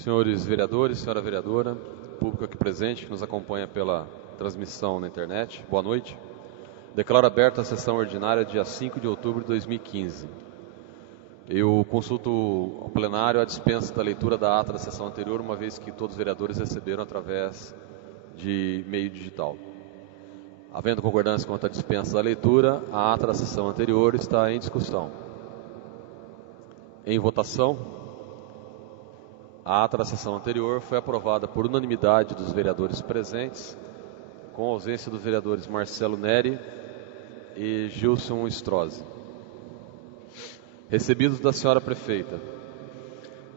Senhores vereadores, senhora vereadora, público aqui presente que nos acompanha pela transmissão na internet, boa noite. Declaro aberta a sessão ordinária dia 5 de outubro de 2015. Eu consulto ao plenário a dispensa da leitura da ata da sessão anterior, uma vez que todos os vereadores receberam através de meio digital. Havendo concordância quanto à dispensa da leitura, a ata da sessão anterior está em discussão. Em votação, a ata da sessão anterior foi aprovada por unanimidade dos vereadores presentes, com a ausência dos vereadores Marcelo Neri e Gilson Strozzi. Recebidos da senhora prefeita.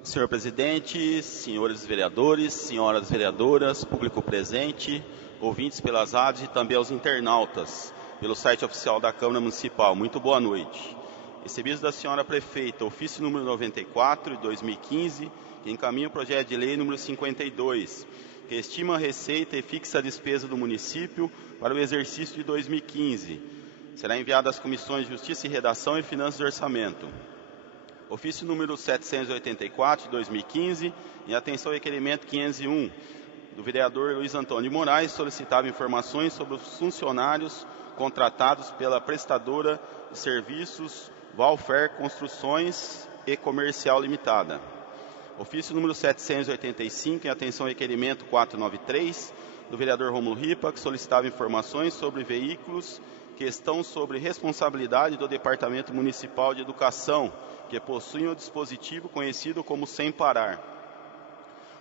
Senhor presidente, senhores vereadores, senhoras vereadoras, público presente, ouvintes pelas rádios e também aos internautas pelo site oficial da Câmara Municipal, muito boa noite. Recebidos da senhora prefeita, ofício número 94 de 2015, que encaminha o projeto de lei número 52, que estima a receita e fixa a despesa do município para o exercício de 2015. Será enviado às comissões de Justiça e Redação e Finanças e Orçamento. Ofício número 784 de 2015, em atenção ao requerimento 501, do vereador Luiz Antônio de Moraes, solicitava informações sobre os funcionários contratados pela prestadora de serviços Valfer Construções e Comercial Limitada. Ofício número 785, em atenção ao requerimento 493, do vereador Rômulo Ripa, que solicitava informações sobre veículos que estão sobre responsabilidade do Departamento Municipal de Educação, que possuem o dispositivo conhecido como Sem Parar.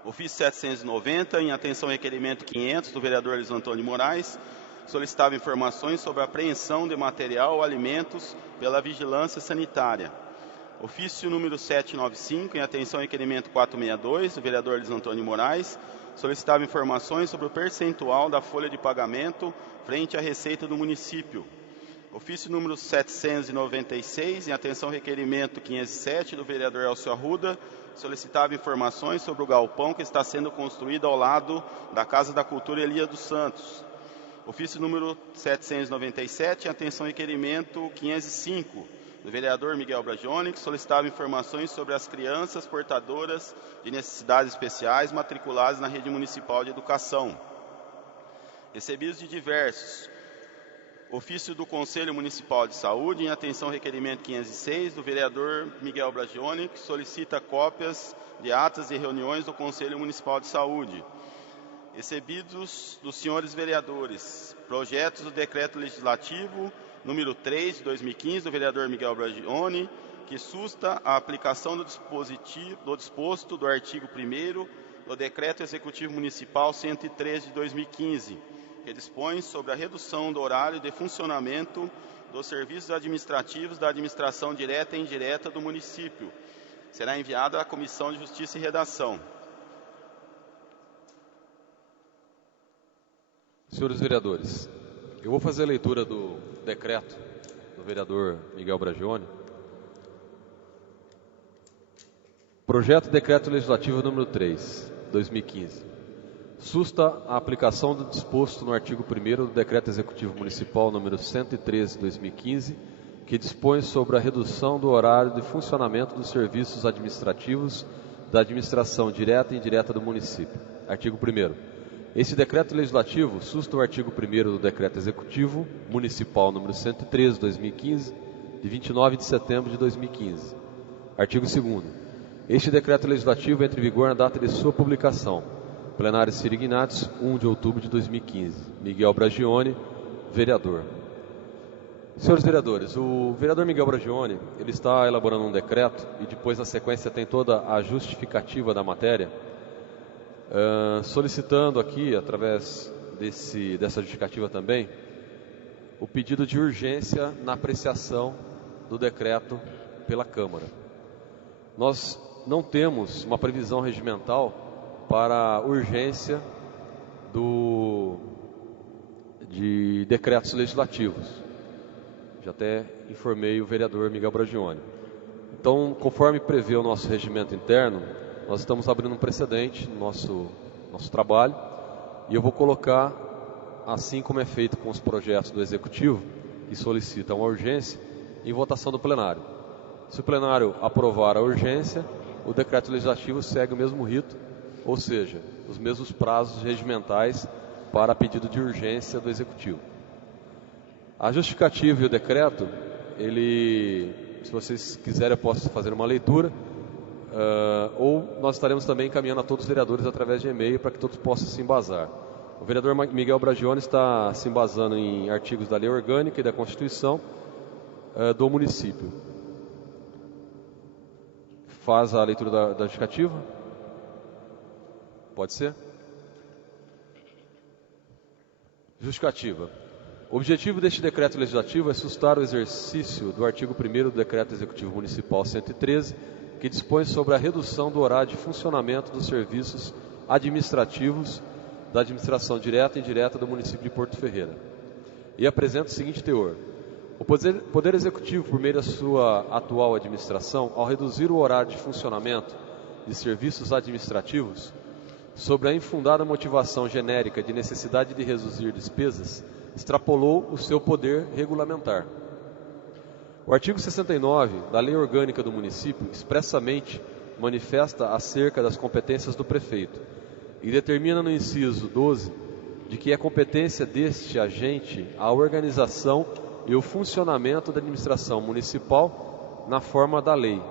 Ofício 790, em atenção ao requerimento 500, do vereador Luiz Antônio de Moraes, solicitava informações sobre a apreensão de material ou alimentos pela Vigilância Sanitária. Ofício número 795, em atenção ao requerimento 462, do vereador Luiz Antônio de Moraes, solicitava informações sobre o percentual da folha de pagamento frente à receita do município. Ofício número 796, em atenção ao requerimento 507, do vereador Elcio Arruda, solicitava informações sobre o galpão que está sendo construído ao lado da Casa da Cultura Elia dos Santos. Ofício número 797, em atenção ao requerimento 505, do vereador Miguel Bragione, que solicitava informações sobre as crianças portadoras de necessidades especiais matriculadas na rede municipal de educação. Recebidos de diversos. Ofício do Conselho Municipal de Saúde, em atenção ao requerimento 506, do vereador Miguel Bragione, que solicita cópias de atas e reuniões do Conselho Municipal de Saúde. Recebidos dos senhores vereadores, projetos do decreto legislativo número 3 de 2015, do vereador Miguel Bragione, que susta a aplicação do disposto do artigo 1º do decreto executivo municipal 103 de 2015, que dispõe sobre a redução do horário de funcionamento dos serviços administrativos da administração direta e indireta do município. Será enviado à Comissão de Justiça e Redação. Senhores vereadores, eu vou fazer a leitura do decreto do vereador Miguel Bragione. Projeto de Decreto Legislativo número 3, 2015. Susta a aplicação do disposto no artigo 1º do Decreto Executivo Municipal número 113 de 2015, que dispõe sobre a redução do horário de funcionamento dos serviços administrativos da administração direta e indireta do município. Artigo 1º. Este decreto legislativo susta o artigo 1º do Decreto Executivo Municipal número 113 de 2015, de 29 de setembro de 2015. Artigo 2º. Este decreto legislativo entra em vigor na data de sua publicação. Plenário Ciro Ignatius, 1 de outubro de 2015. Miguel Bragione, vereador. Senhores vereadores, o vereador Miguel Bragione, ele está elaborando um decreto e depois na sequência tem toda a justificativa da matéria, solicitando aqui, através dessa justificativa também, o pedido de urgência na apreciação do decreto pela Câmara. Nós não temos uma previsão regimental para a urgência de decretos legislativos. Já até informei o vereador Miguel Bragione. Então, conforme prevê o nosso regimento interno, nós estamos abrindo um precedente no nosso trabalho e eu vou colocar, assim como é feito com os projetos do Executivo, que solicitam a urgência, em votação do plenário. Se o plenário aprovar a urgência, o decreto legislativo segue o mesmo rito ou seja, os mesmos prazos regimentais para pedido de urgência do Executivo. A justificativa e o decreto, se vocês quiserem, eu posso fazer uma leitura, ou nós estaremos também encaminhando a todos os vereadores através de e-mail para que todos possam se embasar. O vereador Miguel Bragione está se embasando em artigos da Lei Orgânica e da Constituição do município. Faz a leitura da justificativa? Pode ser? Justificativa. O objetivo deste decreto legislativo é sustar o exercício do artigo 1º do Decreto Executivo Municipal 113, que dispõe sobre a redução do horário de funcionamento dos serviços administrativos da administração direta e indireta do município de Porto Ferreira. E apresenta o seguinte teor: o Poder Executivo, por meio da sua atual administração, ao reduzir o horário de funcionamento de serviços administrativos, sobre a infundada motivação genérica de necessidade de reduzir despesas, extrapolou o seu poder regulamentar. O artigo 69 da Lei Orgânica do Município expressamente manifesta acerca das competências do prefeito e determina no inciso 12 de que é competência deste agente a organização e o funcionamento da administração municipal na forma da lei.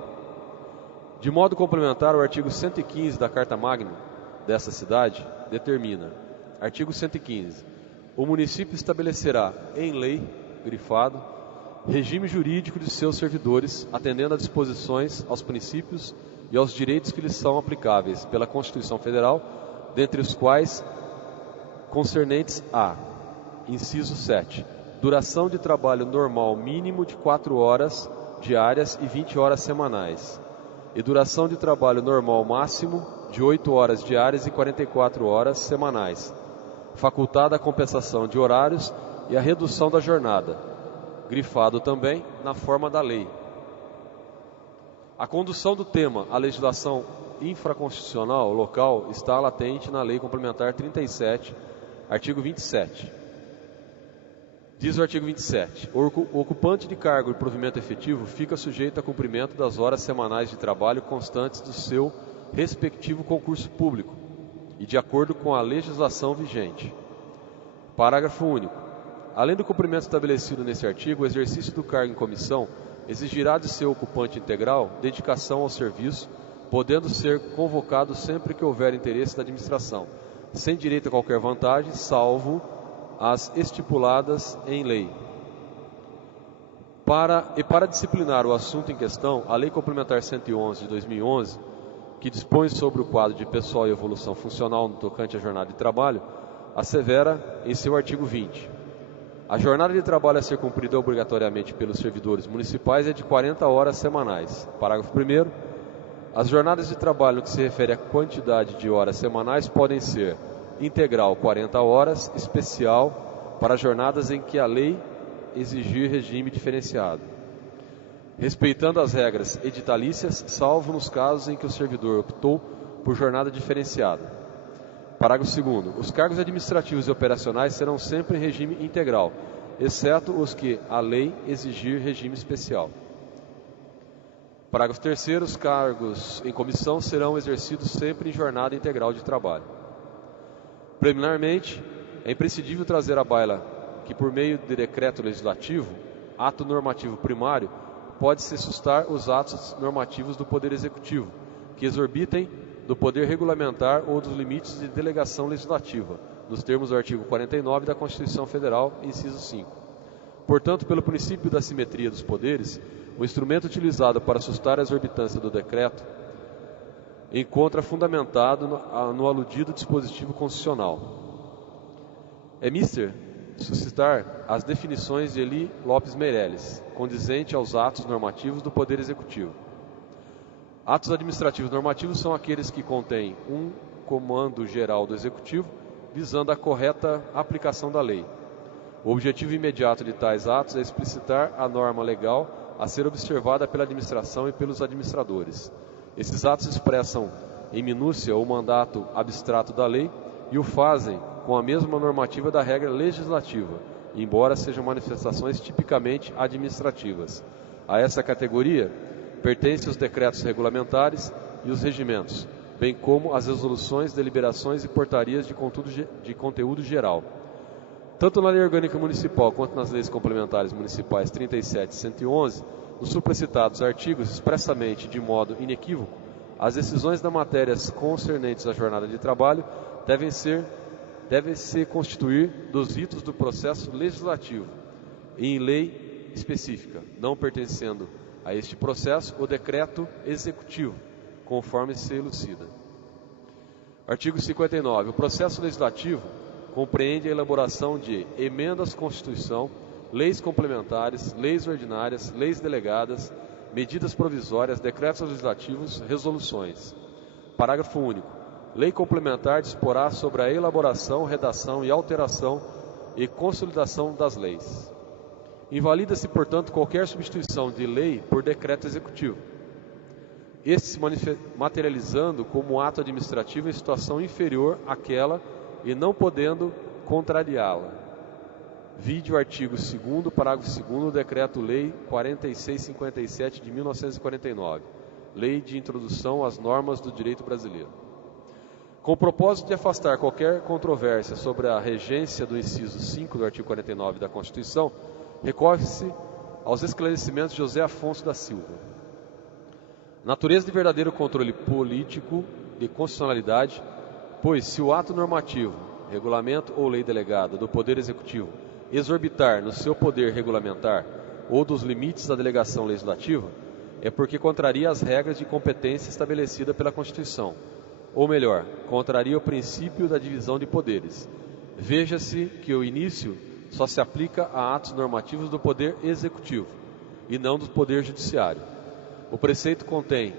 De modo complementar, o artigo 115 da Carta Magna dessa cidade determina: artigo 115. O município estabelecerá em lei, grifado, regime jurídico de seus servidores, atendendo às disposições, aos princípios e aos direitos que lhes são aplicáveis pela Constituição Federal, dentre os quais concernentes a: inciso 7, duração de trabalho normal mínimo de 4 horas diárias e 20 horas semanais, e duração de trabalho normal máximo de 8 horas diárias e 44 horas semanais, facultada a compensação de horários e a redução da jornada, grifado também na forma da lei. A condução do tema à legislação infraconstitucional local está latente na Lei Complementar 37, artigo 27. Diz o artigo 27, o ocupante de cargo de provimento efetivo fica sujeito a cumprimento das horas semanais de trabalho constantes do seu respectivo concurso público e de acordo com a legislação vigente. Parágrafo único. Além do cumprimento estabelecido nesse artigo, o exercício do cargo em comissão exigirá de seu ocupante integral dedicação ao serviço, podendo ser convocado sempre que houver interesse da administração, sem direito a qualquer vantagem, salvo as estipuladas em lei. Para disciplinar o assunto em questão, a Lei Complementar 111 de 2011, que dispõe sobre o quadro de pessoal e evolução funcional no tocante à jornada de trabalho, assevera em seu artigo 20: a jornada de trabalho a ser cumprida obrigatoriamente pelos servidores municipais é de 40 horas semanais. Parágrafo 1º. As jornadas de trabalho no que se refere à quantidade de horas semanais podem ser integral 40 horas, especial para jornadas em que a lei exigir regime diferenciado, respeitando as regras editalícias, salvo nos casos em que o servidor optou por jornada diferenciada. Parágrafo 2º. Os cargos administrativos e operacionais serão sempre em regime integral, exceto os que a lei exigir regime especial. Parágrafo 3º. Os cargos em comissão serão exercidos sempre em jornada integral de trabalho. Preliminarmente, é imprescindível trazer à baila que, por meio de decreto legislativo, ato normativo primário, pode-se sustar os atos normativos do Poder Executivo, que exorbitem do poder regulamentar ou dos limites de delegação legislativa, nos termos do artigo 49 da Constituição Federal, inciso 5. Portanto, pelo princípio da simetria dos poderes, o instrumento utilizado para sustar a exorbitância do decreto encontra fundamentado no aludido dispositivo constitucional. É mister suscitar as definições de Eli Lopes Meirelles, condizente aos atos normativos do Poder Executivo. Atos administrativos normativos são aqueles que contêm um comando geral do Executivo, visando a correta aplicação da lei. O objetivo imediato de tais atos é explicitar a norma legal a ser observada pela administração e pelos administradores. Esses atos expressam em minúcia o mandato abstrato da lei e o fazem com a mesma normativa da regra legislativa, embora sejam manifestações tipicamente administrativas. A essa categoria pertencem os decretos regulamentares e os regimentos bem como as resoluções, deliberações e portarias de conteúdo geral. Tanto na Lei Orgânica Municipal quanto nas leis complementares municipais 37 e 111, nos supracitados artigos, expressamente de modo inequívoco, as decisões das matérias concernentes à jornada de trabalho devem se constituir dos ritos do processo legislativo em lei específica, não pertencendo a este processo o decreto executivo, conforme se elucida. Artigo 59. O processo legislativo compreende a elaboração de emendas à Constituição, leis complementares, leis ordinárias, leis delegadas, medidas provisórias, decretos legislativos, resoluções. Parágrafo único. Lei complementar disporá sobre a elaboração, redação e alteração e consolidação das leis. Invalida-se, portanto, qualquer substituição de lei por decreto executivo, este se materializando como ato administrativo em situação inferior àquela e não podendo contrariá-la. Vide o artigo 2º, parágrafo 2º do Decreto-Lei 4657 de 1949, Lei de Introdução às Normas do Direito Brasileiro. Com o propósito de afastar qualquer controvérsia sobre a regência do inciso 5 do artigo 49 da Constituição, recorre-se aos esclarecimentos de José Afonso da Silva. Natureza de verdadeiro controle político de constitucionalidade, pois se o ato normativo, regulamento ou lei delegada do Poder Executivo exorbitar no seu poder regulamentar ou dos limites da delegação legislativa, é porque contraria as regras de competência estabelecida pela Constituição, ou melhor, contraria o princípio da divisão de poderes. Veja-se que o início só se aplica a atos normativos do Poder Executivo e não do Poder Judiciário. O preceito contém,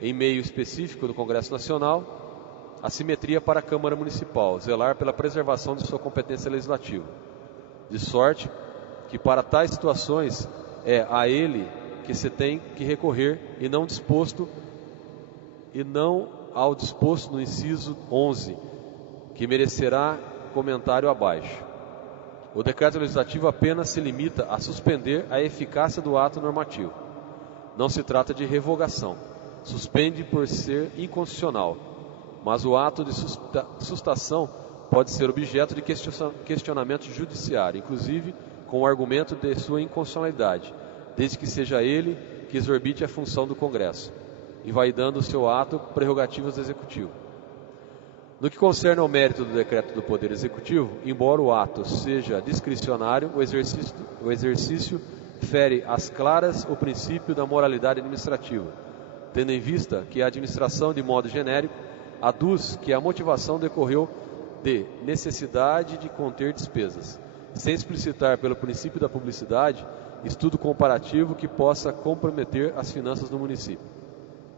em meio específico do Congresso Nacional, a simetria para a Câmara Municipal, zelar pela preservação de sua competência legislativa. De sorte que para tais situações é a ele que se tem que recorrer e não ao disposto no inciso 11, que merecerá comentário abaixo. O decreto legislativo apenas se limita a suspender a eficácia do ato normativo. Não se trata de revogação. Suspende por ser inconstitucional, mas o ato de sustação pode ser objeto de questionamento judiciário, inclusive com o argumento de sua inconstitucionalidade, desde que seja ele que exorbite a função do Congresso, invalidando o seu ato prerrogativas do Executivo. No que concerne ao mérito do decreto do Poder Executivo, embora o ato seja discricionário, o exercício fere às claras o princípio da moralidade administrativa, tendo em vista que a administração, de modo genérico, aduz que a motivação decorreu de necessidade de conter despesas, sem explicitar pelo princípio da publicidade estudo comparativo que possa comprometer as finanças do município.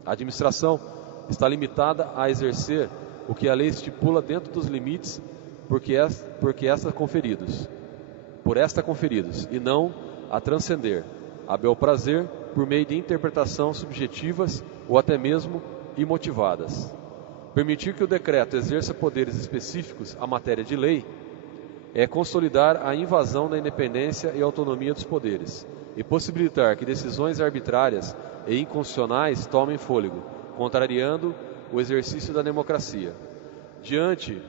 A administração está limitada a exercer o que a lei estipula dentro dos limites por esta conferidos, e não a transcender, a bel prazer, por meio de interpretações subjetivas ou até mesmo imotivadas. Permitir que o decreto exerça poderes específicos à matéria de lei é consolidar a invasão da independência e autonomia dos poderes e possibilitar que decisões arbitrárias e inconstitucionais tomem fôlego, contrariando o exercício da democracia. Diante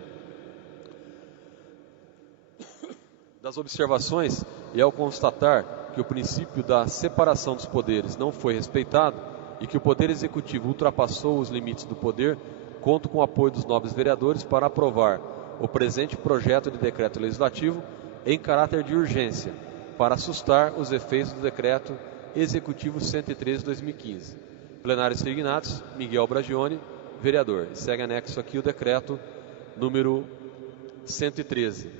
das observações e ao constatar que o princípio da separação dos poderes não foi respeitado e que o Poder Executivo ultrapassou os limites do poder, conto com o apoio dos nobres vereadores para aprovar o presente projeto de decreto legislativo em caráter de urgência, para assustar os efeitos do decreto Executivo 113/2015. Plenários signados, Miguel Bragione, vereador. Segue anexo aqui o decreto número 113,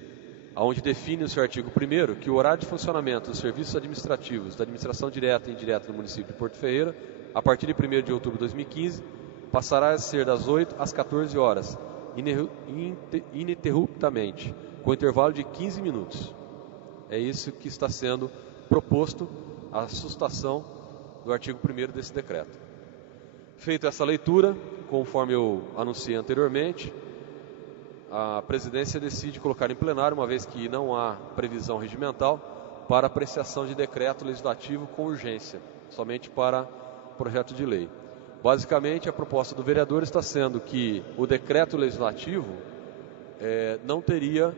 onde define o seu artigo 1º que o horário de funcionamento dos serviços administrativos da administração direta e indireta do município de Porto Ferreira, a partir de 1º de outubro de 2015, passará a ser das 8 às 14 horas, ininterruptamente, com intervalo de 15 minutos. É isso que está sendo proposto, a sustação do artigo 1º desse decreto. Feita essa leitura, conforme eu anunciei anteriormente, a presidência decide colocar em plenário, uma vez que não há previsão regimental, para apreciação de decreto legislativo com urgência, somente para projeto de lei. Basicamente, a proposta do vereador está sendo que o decreto legislativo não teria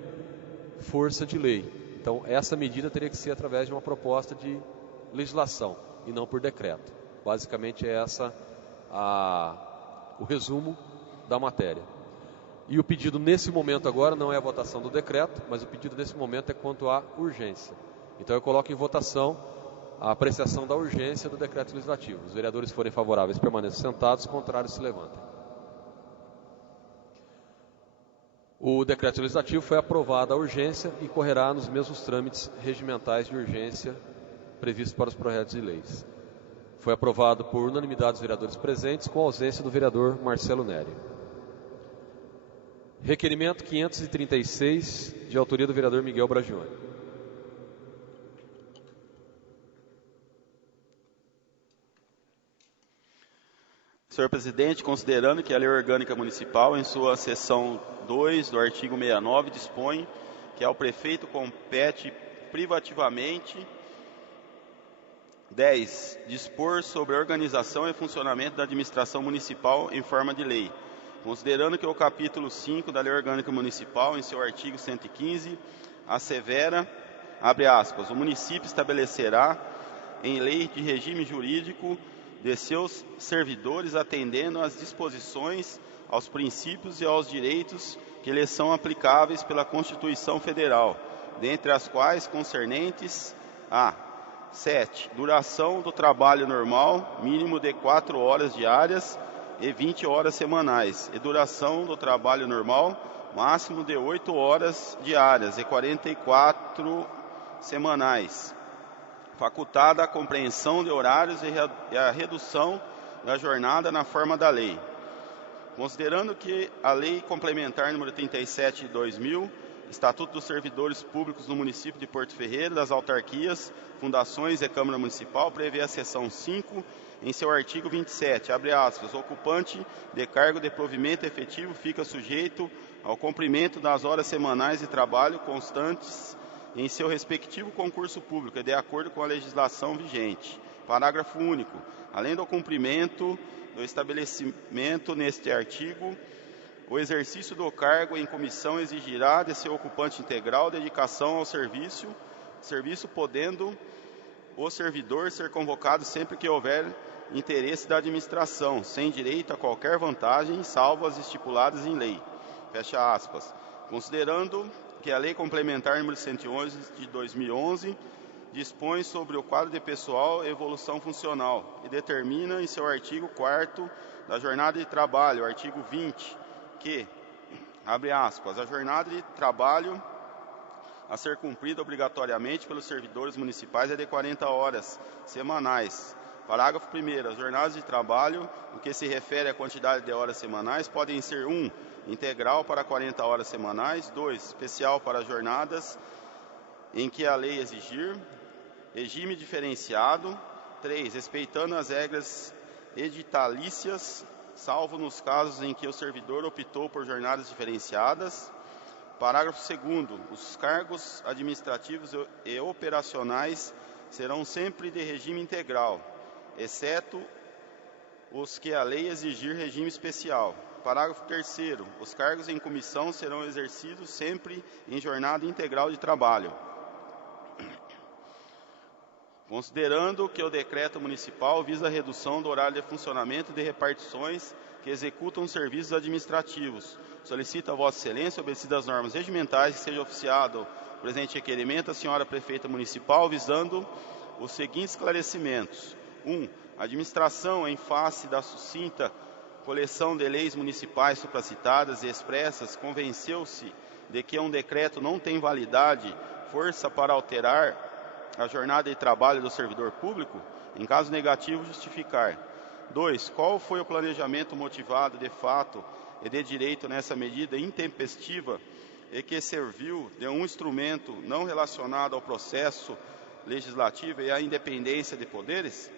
força de lei. Então, essa medida teria que ser através de uma proposta de legislação e não por decreto. Basicamente, é essa o resumo da matéria. E o pedido nesse momento agora não é a votação do decreto, mas o pedido nesse momento é quanto à urgência. Então, eu coloco em votação a apreciação da urgência do decreto legislativo. Os vereadores forem favoráveis, permaneçam sentados, contrários se levantem. O decreto legislativo foi aprovado à urgência e correrá nos mesmos trâmites regimentais de urgência previstos para os projetos de leis. Foi aprovado por unanimidade dos vereadores presentes, com a ausência do vereador Marcelo Nery. Requerimento 536, de autoria do vereador Miguel Bragione. Senhor presidente, considerando que a Lei Orgânica Municipal, em sua seção 2 do artigo 69, dispõe que ao prefeito compete privativamente 10. Dispor sobre a organização e funcionamento da administração municipal em forma de lei. Considerando que o capítulo 5 da Lei Orgânica Municipal, em seu artigo 115, assevera, abre aspas, o município estabelecerá em lei de regime jurídico de seus servidores, atendendo às disposições, aos princípios e aos direitos que lhes são aplicáveis pela Constituição Federal, dentre as quais concernentes a 7. Duração do trabalho normal, mínimo de 4 horas diárias e 20 horas semanais, e duração do trabalho normal, máximo de 8 horas diárias e 44 semanais. Facultada a compreensão de horários e a redução da jornada na forma da lei. Considerando que a Lei Complementar número 37 de 2000, Estatuto dos Servidores Públicos no município de Porto Ferreira, das autarquias, fundações e Câmara Municipal, prevê a seção 5, em seu artigo 27, abre aspas, ocupante de cargo de provimento efetivo fica sujeito ao cumprimento das horas semanais de trabalho constantes em seu respectivo concurso público, de acordo com a legislação vigente. Parágrafo único. Além do cumprimento do estabelecimento neste artigo, o exercício do cargo em comissão exigirá de seu ocupante integral dedicação ao serviço podendo o servidor ser convocado sempre que houver interesse da administração, sem direito a qualquer vantagem, salvo as estipuladas em lei. Fecha aspas. Considerando que a Lei Complementar número 111 de 2011 dispõe sobre o quadro de pessoal e evolução funcional e determina em seu artigo 4º da jornada de trabalho, artigo 20, que, abre aspas, a jornada de trabalho a ser cumprida obrigatoriamente pelos servidores municipais é de 40 horas semanais. Parágrafo 1º. As jornadas de trabalho, no que se refere à quantidade de horas semanais, podem ser 1. Integral para 40 horas semanais, 2. Especial para jornadas em que a lei exigir, regime diferenciado, 3. Respeitando as regras editalícias, salvo nos casos em que o servidor optou por jornadas diferenciadas. Parágrafo 2º. Os cargos administrativos e operacionais serão sempre de regime integral, exceto os que a lei exigir regime especial. Parágrafo 3º. Os cargos em comissão serão exercidos sempre em jornada integral de trabalho. Considerando que o decreto municipal visa a redução do horário de funcionamento de repartições que executam serviços administrativos, solicito a Vossa Excelência, obedecidas as normas regimentais, que seja oficiado o presente requerimento à senhora prefeita municipal, visando os seguintes esclarecimentos. 1. A administração, em face da sucinta coleção de leis municipais supracitadas e expressas, convenceu-se de que um decreto não tem validade, força para alterar a jornada de trabalho do servidor público, em caso negativo, justificar. 2. Qual foi o planejamento motivado de fato e de direito nessa medida intempestiva e que serviu de um instrumento não relacionado ao processo legislativo e à independência de poderes?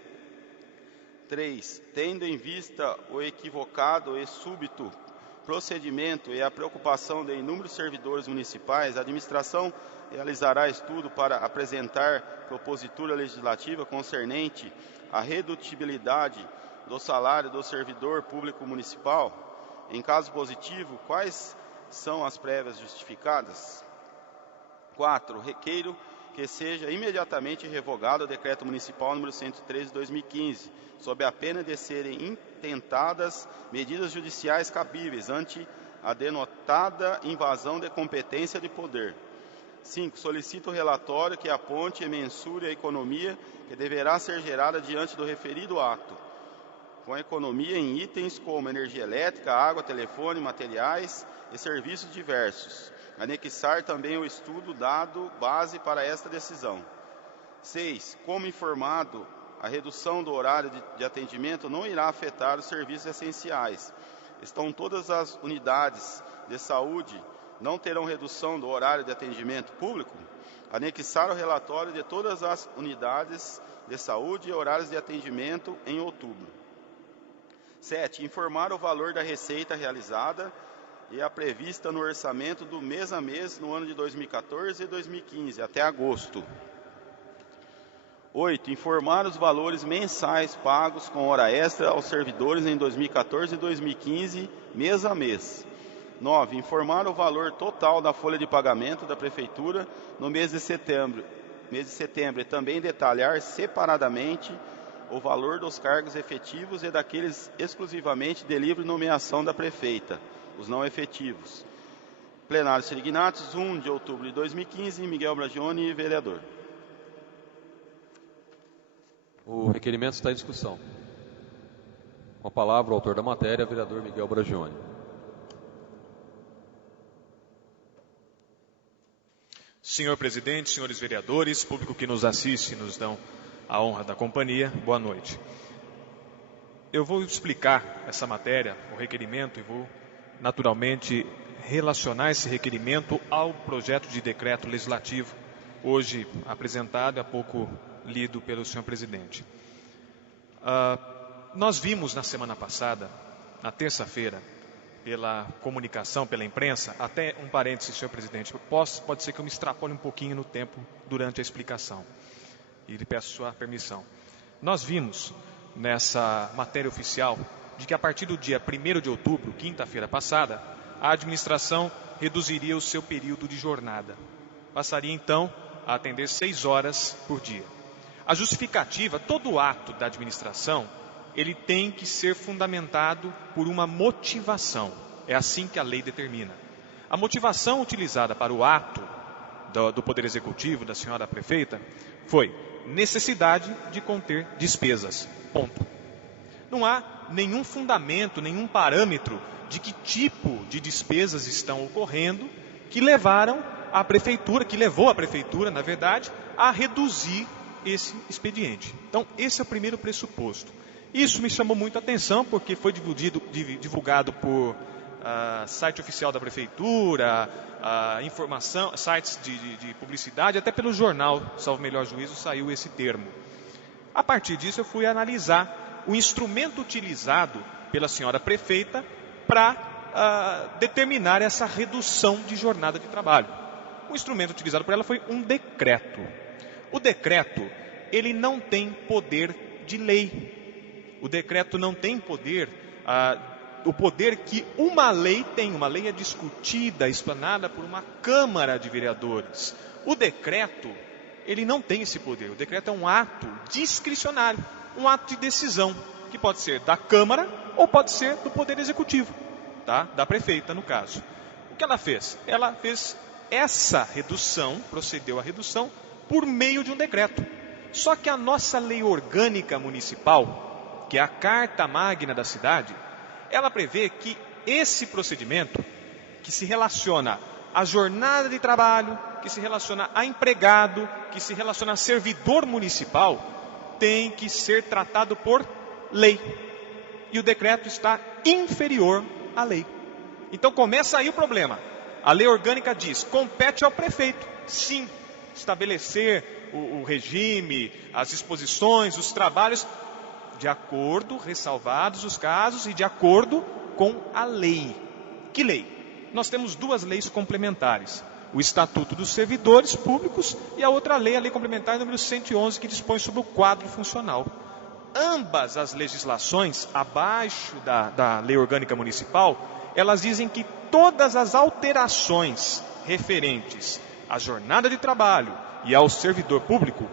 3. Tendo em vista o equivocado e súbito procedimento e a preocupação de inúmeros servidores municipais, a administração realizará estudo para apresentar propositura legislativa concernente à redutibilidade do salário do servidor público municipal? Em caso positivo, quais são as prévias justificadas? 4. Requeiro que seja imediatamente revogado o Decreto Municipal número 103 de 2015, sob a pena de serem intentadas medidas judiciais cabíveis ante a denotada invasão de competência de poder. 5. Solicito o relatório que aponte e mensure a economia que deverá ser gerada diante do referido ato, com economia em itens como energia elétrica, água, telefone, materiais e serviços diversos. Anexar também o estudo dado base para esta decisão. 6. Como informado, a redução do horário de atendimento não irá afetar os serviços essenciais. Estão todas as unidades de saúde, não terão redução do horário de atendimento público? Anexar o relatório de todas as unidades de saúde e horários de atendimento em outubro. 7. Informar o valor da receita realizada e a prevista no orçamento do mês a mês no ano de 2014 e 2015, até agosto. 8. Informar os valores mensais pagos com hora extra aos servidores em 2014 e 2015, mês a mês. 9. Informar o valor total da folha de pagamento da Prefeitura no mês de setembro e também detalhar separadamente o valor dos cargos efetivos e daqueles exclusivamente de livre nomeação da prefeita, os não efetivos. Plenário Serignatos, 1 de outubro de 2015, Miguel Bragione, vereador. O requerimento está em discussão. Com a palavra o autor da matéria, vereador Miguel Bragione. Senhor presidente, senhores vereadores, público que nos assiste e nos dão a honra da companhia, boa noite. Eu vou explicar essa matéria, o requerimento, e vou naturalmente relacionar esse requerimento ao projeto de decreto legislativo, hoje apresentado e há pouco lido pelo senhor presidente. Nós vimos na semana passada, na terça-feira, pela comunicação, pela imprensa, até um parêntese, senhor presidente, pode ser que eu me extrapole um pouquinho no tempo durante a explicação, e lhe peço sua permissão. Nós vimos nessa matéria oficial de que a partir do dia 1º de outubro, quinta-feira passada, a administração reduziria o seu período de jornada. Passaria então a atender 6 horas por dia. A justificativa, todo ato da administração, ele tem que ser fundamentado por uma motivação. É assim que a lei determina. A motivação utilizada para o ato do Poder Executivo, da senhora prefeita, foi necessidade de conter despesas. Ponto. Não há nenhum fundamento, nenhum parâmetro de que tipo de despesas estão ocorrendo que levaram a prefeitura, que levou a prefeitura, na verdade, a reduzir esse expediente. Então, esse é o primeiro pressuposto. Isso me chamou muito a atenção porque foi divulgado por site oficial da prefeitura, informação, sites de publicidade, até pelo jornal, salvo melhor juízo, saiu esse termo. A partir disso eu fui analisar o instrumento utilizado pela senhora prefeita para determinar essa redução de jornada de trabalho. O instrumento utilizado por ela foi um decreto. O decreto, ele não tem poder de lei. O decreto não tem poder, o poder que uma lei tem. Uma lei é discutida, explanada por uma Câmara de Vereadores. O decreto, ele não tem esse poder. O decreto é um ato discricionário, um ato de decisão, que pode ser da Câmara ou pode ser do Poder Executivo, tá? Da prefeita, no caso. O que ela fez? Ela fez essa redução, procedeu à redução, por meio de um decreto. Só que a nossa lei orgânica municipal, que é a Carta Magna da cidade, ela prevê que esse procedimento, que se relaciona à jornada de trabalho, que se relaciona a empregado, que se relaciona a servidor municipal, tem que ser tratado por lei. E o decreto está inferior à lei. Então começa aí o problema. A lei orgânica diz, compete ao prefeito, sim, estabelecer o regime, as disposições, os trabalhos, de acordo, ressalvados os casos e de acordo com a lei. Que lei? Nós temos duas leis complementares. O Estatuto dos Servidores Públicos e a outra lei, a Lei Complementar número 111, que dispõe sobre o quadro funcional. ambas as legislações, abaixo da Lei Orgânica Municipal, elas dizem que todas as alterações referentes à jornada de trabalho e ao servidor público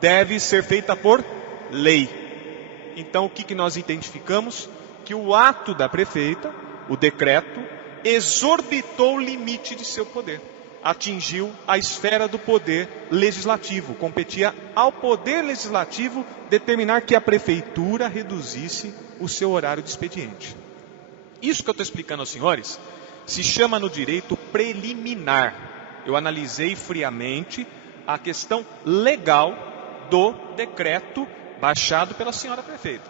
deve ser feita por lei. Então, o que nós identificamos? Que o ato da prefeita, o decreto, exorbitou o limite de seu poder. Atingiu a esfera do poder legislativo. Competia ao poder legislativo determinar que a prefeitura reduzisse o seu horário de expediente. Isso que eu estou explicando aos senhores se chama no direito preliminar. Eu analisei friamente a questão legal do decreto baixado pela senhora prefeita.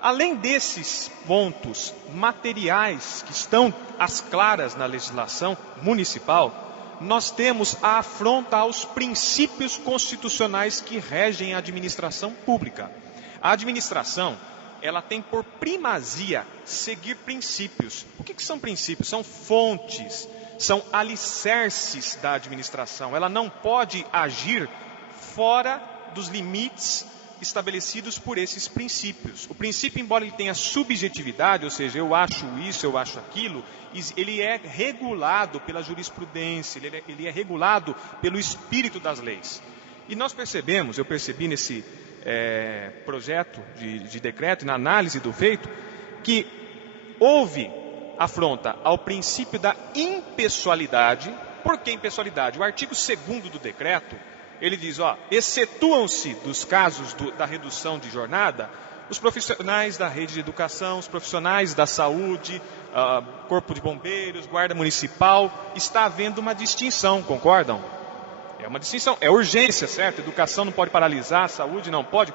Além desses pontos materiais que estão às claras na legislação municipal, nós temos a afronta aos princípios constitucionais que regem a administração pública. A administração, ela tem por primazia seguir princípios. O que são princípios? São fontes, são alicerces da administração. Ela não pode agir fora dos limites estabelecidos por esses princípios. O princípio, embora ele tenha subjetividade, ou seja, eu acho isso, eu acho aquilo, ele é regulado pela jurisprudência, ele é regulado pelo espírito das leis. E nós percebemos, eu percebi nesse projeto de decreto, na análise do feito, que houve afronta ao princípio da impessoalidade. Por que impessoalidade? O artigo 2º do decreto, ele diz, excetuam-se dos casos da redução de jornada os profissionais da rede de educação, os profissionais da saúde, corpo de bombeiros, guarda municipal. Está havendo uma distinção, concordam? É uma distinção, é urgência, certo? Educação não pode paralisar, a saúde não pode,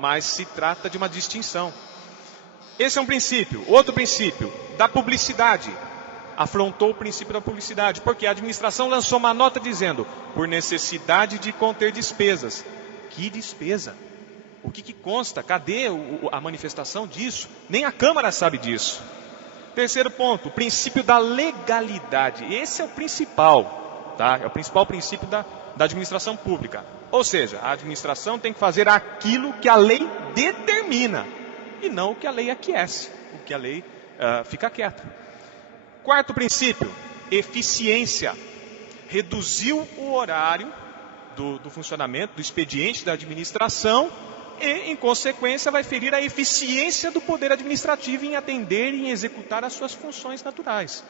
mas se trata de uma distinção. Esse é um princípio. Outro princípio, da publicidade. Afrontou o princípio da publicidade, porque a administração lançou uma nota dizendo, por necessidade de conter despesas. Que despesa? O que consta? Cadê a manifestação disso? Nem a Câmara sabe disso. Terceiro ponto, o princípio da legalidade. Esse é o principal, tá? É o principal princípio da administração pública. Ou seja, a administração tem que fazer aquilo que a lei determina, e não o que a lei aquece, o que a lei fica quieta. Quarto princípio, eficiência. Reduziu o horário do funcionamento, do expediente da administração e, em consequência, vai ferir a eficiência do poder administrativo em atender e em executar as suas funções naturais.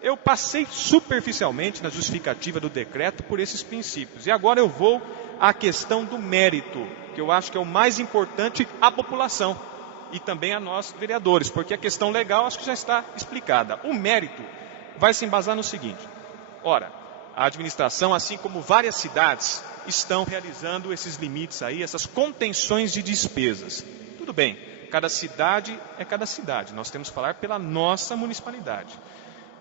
Eu passei superficialmente na justificativa do decreto por esses princípios. E agora eu vou à questão do mérito, que eu acho que é o mais importante à população. E também a nós, vereadores, porque a questão legal acho que já está explicada. O mérito vai se embasar no seguinte. Ora, a administração, assim como várias cidades, estão realizando esses limites aí, essas contenções de despesas. Tudo bem, cada cidade é cada cidade. Nós temos que falar pela nossa municipalidade.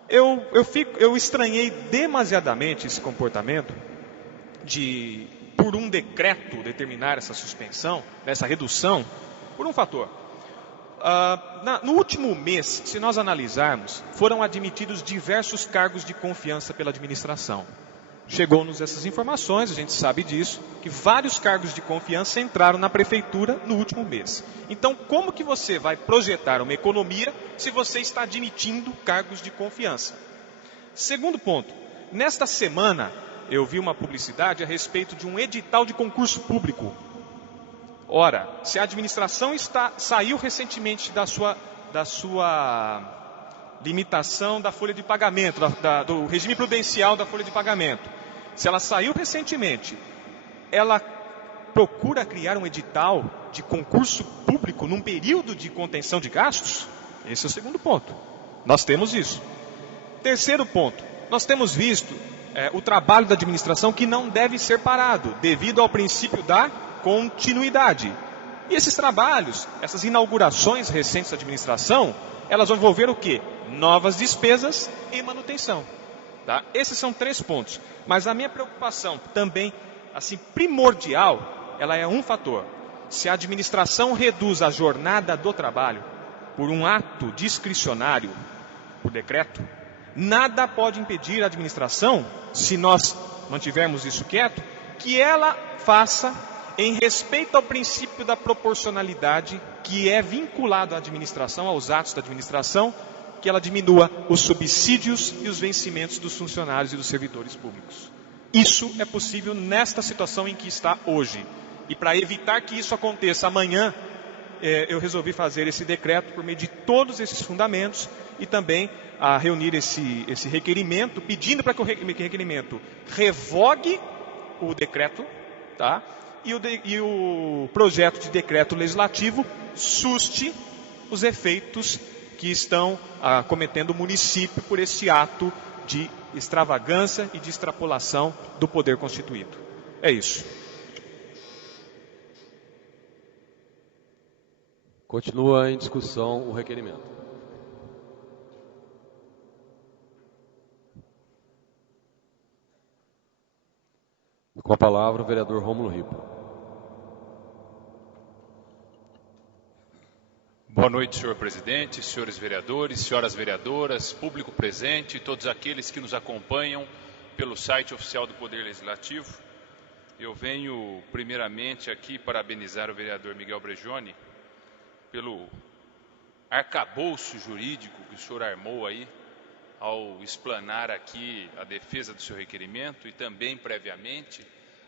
Eu estranhei demasiadamente esse comportamento de, por um decreto, determinar essa suspensão, essa redução, por um fator. No último mês, se nós analisarmos, foram admitidos diversos cargos de confiança pela administração. Chegou-nos essas informações, a gente sabe disso, que vários cargos de confiança entraram na prefeitura no último mês. Então, como que você vai projetar uma economia se você está admitindo cargos de confiança? Segundo ponto, nesta semana eu vi uma publicidade a respeito de um edital de concurso público. Ora, se a administração saiu recentemente da sua limitação da folha de pagamento, do regime prudencial da folha de pagamento, se ela saiu recentemente, ela procura criar um edital de concurso público num período de contenção de gastos? Esse é o segundo ponto. Nós temos isso. Terceiro ponto, nós temos visto o trabalho da administração que não deve ser parado, devido ao princípio da continuidade. E esses trabalhos, essas inaugurações recentes da administração, elas vão envolver o quê? Novas despesas e manutenção. Tá? Esses são 3 pontos. Mas a minha preocupação também, assim, primordial, ela é um fator. Se a administração reduz a jornada do trabalho por um ato discricionário, por decreto, nada pode impedir a administração, se nós mantivermos isso quieto, que ela faça em respeito ao princípio da proporcionalidade, que é vinculado à administração, aos atos da administração, que ela diminua os subsídios e os vencimentos dos funcionários e dos servidores públicos. Isso é possível nesta situação em que está hoje. E para evitar que isso aconteça amanhã, eu resolvi fazer esse decreto por meio de todos esses fundamentos e também a reunir esse requerimento, pedindo para que o requerimento revogue o decreto, tá? E o projeto de decreto legislativo suste os efeitos que estão cometendo o município por esse ato de extravagância e de extrapolação do poder constituído. É isso. Continua em discussão o requerimento. Com a palavra o vereador Rômulo Ripa. Boa noite, senhor presidente, senhores vereadores, senhoras vereadoras, público presente e todos aqueles que nos acompanham pelo site oficial do Poder Legislativo. Eu venho primeiramente aqui parabenizar o vereador Miguel Bregioni pelo arcabouço jurídico que o senhor armou aí ao explanar aqui a defesa do seu requerimento e também previamente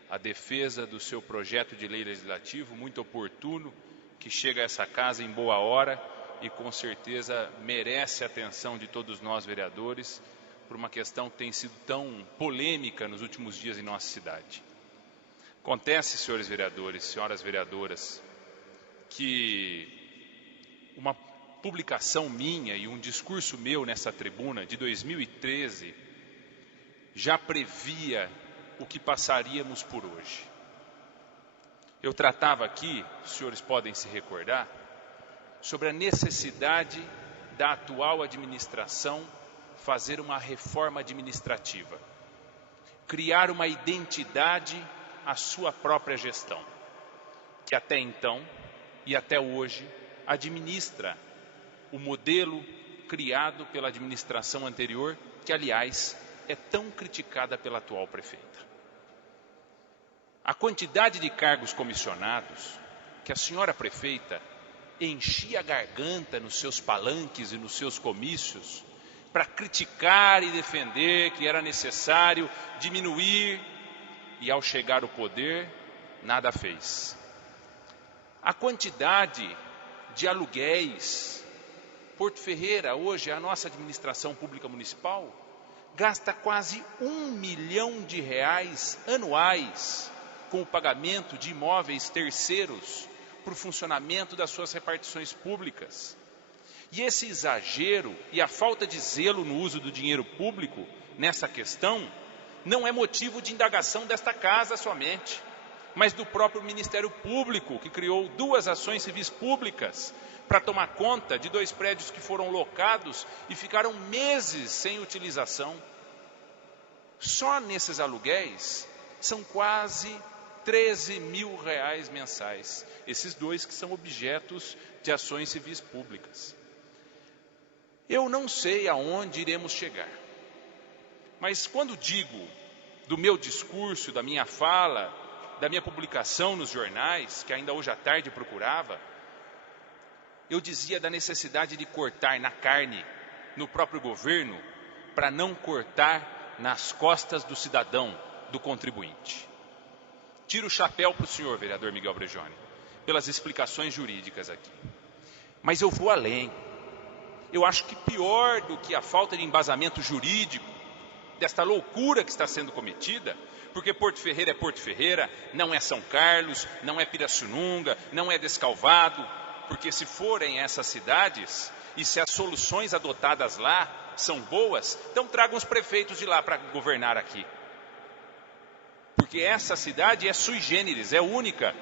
a defesa do seu projeto de lei legislativo muito oportuno, que chega a essa casa em boa hora e com certeza merece a atenção de todos nós vereadores por uma questão que tem sido tão polêmica nos últimos dias em nossa cidade. Acontece, senhores vereadores, senhoras vereadoras, que uma publicação minha e um discurso meu nessa tribuna de 2013 já previa o que passaríamos por hoje. Eu tratava aqui, os senhores podem se recordar, sobre a necessidade da atual administração fazer uma reforma administrativa, criar uma identidade à sua própria gestão, que até então e até hoje administra o modelo criado pela administração anterior, que aliás é tão criticada pela atual prefeita. A quantidade de cargos comissionados que a senhora prefeita enchia a garganta nos seus palanques e nos seus comícios para criticar e defender que era necessário diminuir e ao chegar ao poder, nada fez. A quantidade de aluguéis, Porto Ferreira, hoje a nossa administração pública municipal, gasta quase R$ 1 milhão anuais com o pagamento de imóveis terceiros para o funcionamento das suas repartições públicas. E esse exagero e a falta de zelo no uso do dinheiro público nessa questão não é motivo de indagação desta casa somente, mas do próprio Ministério Público, que criou 2 ações civis públicas para tomar conta de 2 prédios que foram locados e ficaram meses sem utilização. Só nesses aluguéis são quase R$ 13 mil mensais, esses 2 que são objetos de ações civis públicas. Eu não sei aonde iremos chegar, mas quando digo do meu discurso, da minha fala, da minha publicação nos jornais, que ainda hoje à tarde procurava, eu dizia da necessidade de cortar na carne, no próprio governo, para não cortar nas costas do cidadão, do contribuinte. Tiro o chapéu para o senhor, vereador Miguel Bregioni, pelas explicações jurídicas aqui. Mas eu vou além. Eu acho que pior do que a falta de embasamento jurídico, desta loucura que está sendo cometida, porque Porto Ferreira é Porto Ferreira, não é São Carlos, não é Pirassununga, não é Descalvado, porque se forem essas cidades, e se as soluções adotadas lá são boas, então tragam os prefeitos de lá para governar aqui. Porque essa cidade é sui generis, é única,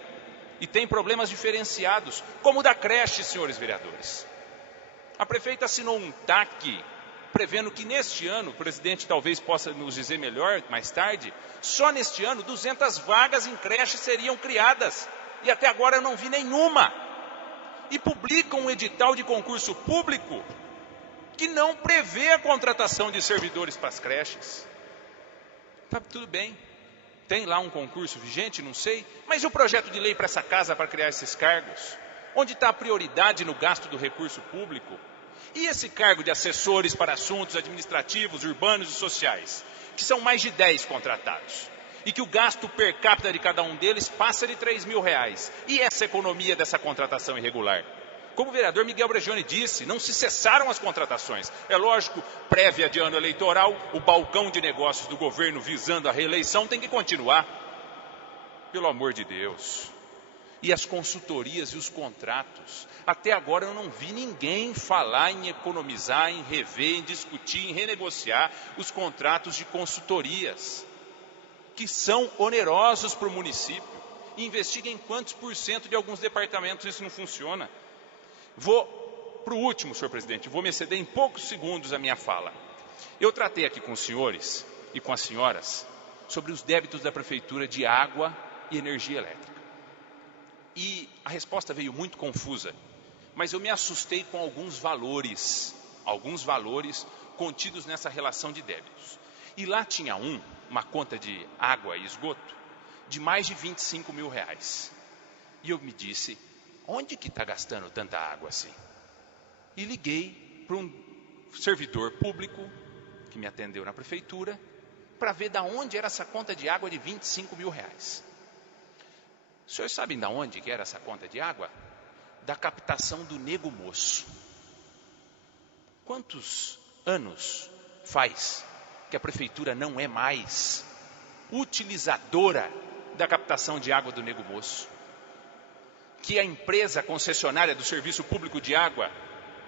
e tem problemas diferenciados, como o da creche, senhores vereadores. A prefeita assinou um TAC, prevendo que neste ano, o presidente talvez possa nos dizer melhor mais tarde, só neste ano 200 vagas em creche seriam criadas, e até agora eu não vi nenhuma. E publicam um edital de concurso público que não prevê a contratação de servidores para as creches. Tá tudo bem. Tem lá um concurso vigente? Não sei. Mas e o projeto de lei para essa casa para criar esses cargos? Onde está a prioridade no gasto do recurso público? E esse cargo de assessores para assuntos administrativos, urbanos e sociais, que são mais de 10 contratados, e que o gasto per capita de cada um deles passa de R$3.000. E essa economia dessa contratação irregular? Como o vereador Miguel Bragione disse, não se cessaram as contratações. É lógico, prévia de ano eleitoral, o balcão de negócios do governo visando a reeleição tem que continuar. Pelo amor de Deus. E as consultorias e os contratos? Até agora eu não vi ninguém falar em economizar, em rever, em discutir, em renegociar os contratos de consultorias, que são onerosos para o município. Investiguem quantos % de alguns departamentos isso não funciona. Vou para o último, senhor presidente, vou me exceder em poucos segundos a minha fala. Eu tratei aqui com os senhores e com as senhoras sobre os débitos da prefeitura de água e energia elétrica. E a resposta veio muito confusa, mas eu me assustei com alguns valores contidos nessa relação de débitos. E lá tinha uma conta de água e esgoto de mais de R$25.000. E eu me disse, onde que está gastando tanta água assim? E liguei para um servidor público que me atendeu na prefeitura para ver de onde era essa conta de água de R$25.000. Os senhores sabem de onde que era essa conta de água? Da captação do Nego Moço. Quantos anos faz que a prefeitura não é mais utilizadora da captação de água do Nego Moço? Que a empresa concessionária do Serviço Público de Água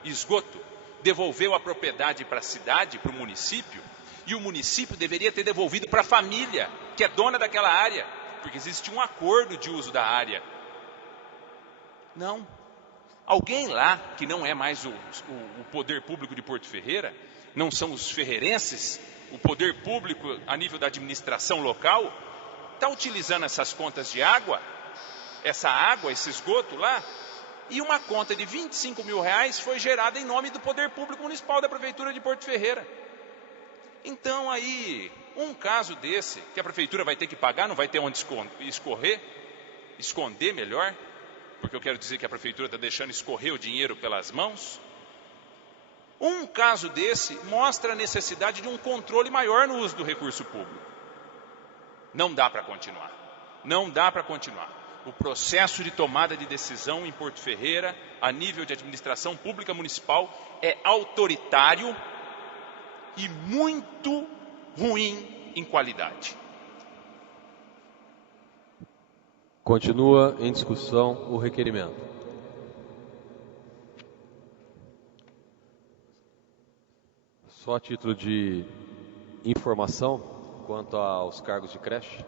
e Esgoto devolveu a propriedade para a cidade, para o município, e o município deveria ter devolvido para a família, que é dona daquela área, porque existe um acordo de uso da área. Não. Alguém lá, que não é mais o poder público de Porto Ferreira, não são os ferreirenses, o poder público a nível da administração local, está utilizando essas contas de água, essa água, esse esgoto lá, e uma conta de R$25.000 foi gerada em nome do poder público municipal da prefeitura de Porto Ferreira. Então aí, um caso desse, que a prefeitura vai ter que pagar, não vai ter onde esconder melhor, porque eu quero dizer que a prefeitura está deixando escorrer o dinheiro pelas mãos. Um caso desse mostra a necessidade de um controle maior no uso do recurso público. Não dá para continuar. Não dá para continuar. O processo de tomada de decisão em Porto Ferreira, a nível de administração pública municipal, é autoritário e muito ruim em qualidade. Continua em discussão o requerimento. Só a título de informação, quanto aos cargos de creche,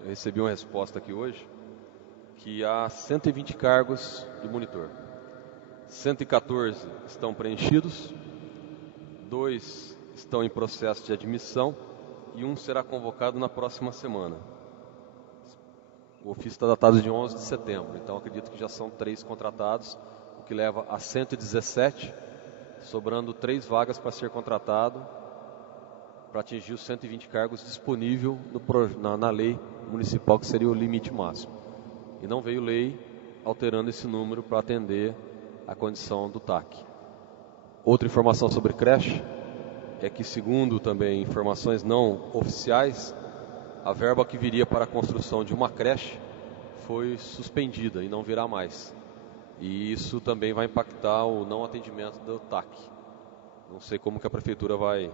eu recebi uma resposta aqui hoje, que há 120 cargos de monitor. 114 estão preenchidos, 2 estão em processo de admissão e 1 será convocado na próxima semana. O ofício está datado de 11 de setembro, então acredito que já são 3 contratados, o que leva a 117, sobrando 3 vagas para ser contratado, para atingir os 120 cargos disponíveis na lei municipal, que seria o limite máximo. E não veio lei alterando esse número para atender a condição do TAC. Outra informação sobre creche é que, segundo também informações não oficiais, a verba que viria para a construção de uma creche foi suspendida e não virá mais. E isso também vai impactar o não atendimento do TAC. Não sei como que a prefeitura vai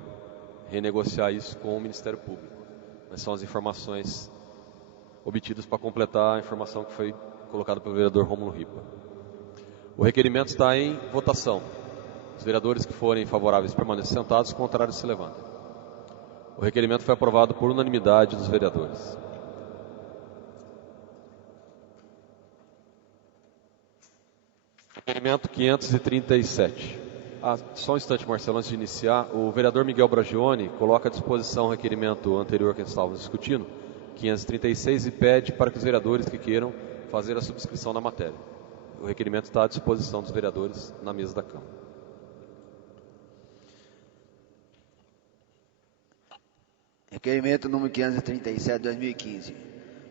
renegociar isso com o Ministério Público. Mas são as informações obtidas para completar a informação que foi colocada pelo vereador Rômulo Ripa. O requerimento está em votação. Os vereadores que forem favoráveis permanecem sentados, os contrários se levantem. O requerimento foi aprovado por unanimidade dos vereadores. Requerimento 537. Só um instante, Marcelo, antes de iniciar. O vereador Miguel Bragione coloca à disposição o requerimento anterior que estávamos discutindo, 536, e pede para que os vereadores que queiram fazer a subscrição da matéria. O requerimento está à disposição dos vereadores na mesa da Câmara. Requerimento número 537/2015.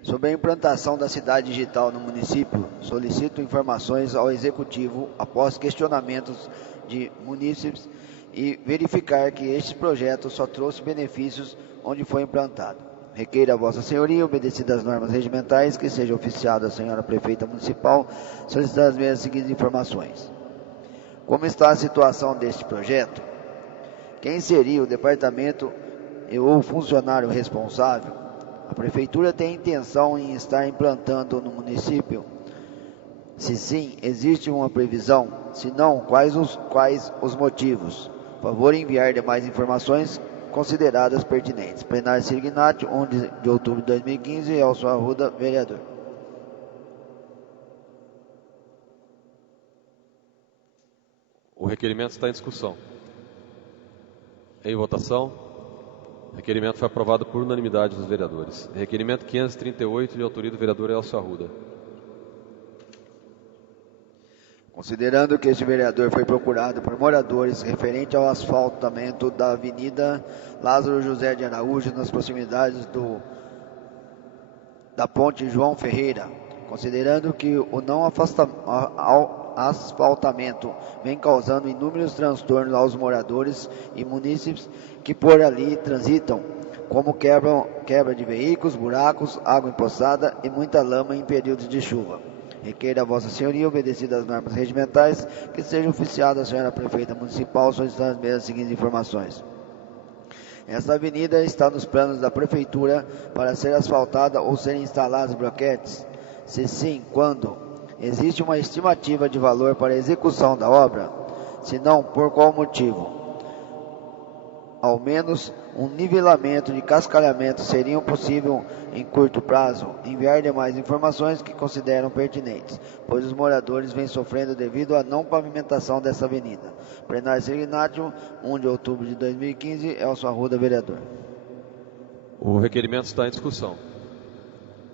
Sobre a implantação da cidade digital no município, solicito informações ao Executivo após questionamentos de munícipes e verificar que este projeto só trouxe benefícios onde foi implantado. Requeiro a Vossa Senhoria, obedecidas as normas regimentais, que seja oficiada a Senhora Prefeita Municipal, solicitar as mesmas seguintes informações. Como está a situação deste projeto? Quem seria o departamento ou funcionário responsável? A Prefeitura tem intenção em estar implantando no município? Se sim, existe uma previsão? Se não, quais os motivos? Por favor, enviar demais informações consideradas pertinentes. Plenário Sirignati, 1 de outubro de 2015, Elcio Arruda, vereador. O requerimento está em discussão. Em votação. O requerimento foi aprovado por unanimidade dos vereadores. Requerimento 538, de autoria do vereador Elcio Arruda. Considerando que este vereador foi procurado por moradores referente ao asfaltamento da Avenida Lázaro José de Araújo, nas proximidades da Ponte João Ferreira, considerando que o não asfaltamento vem causando inúmeros transtornos aos moradores e munícipes que por ali transitam, como quebra de veículos, buracos, água empoçada e muita lama em períodos de chuva. Requeiro a Vossa Senhoria, obedecidas as normas regimentais, que seja oficiada a Senhora Prefeita Municipal, solicitando as mesmas seguintes informações. Esta avenida está nos planos da Prefeitura para ser asfaltada ou serem instalados bloquetes? Se sim, quando? Existe uma estimativa de valor para a execução da obra? Se não, por qual motivo? Ao menos um nivelamento de cascalhamento seria possível em curto prazo? Enviar demais informações que consideram pertinentes, pois os moradores vêm sofrendo devido à não pavimentação dessa avenida. Plenário Sirignati, 1 de outubro de 2015, Elcio Arruda, vereador. O requerimento está em discussão.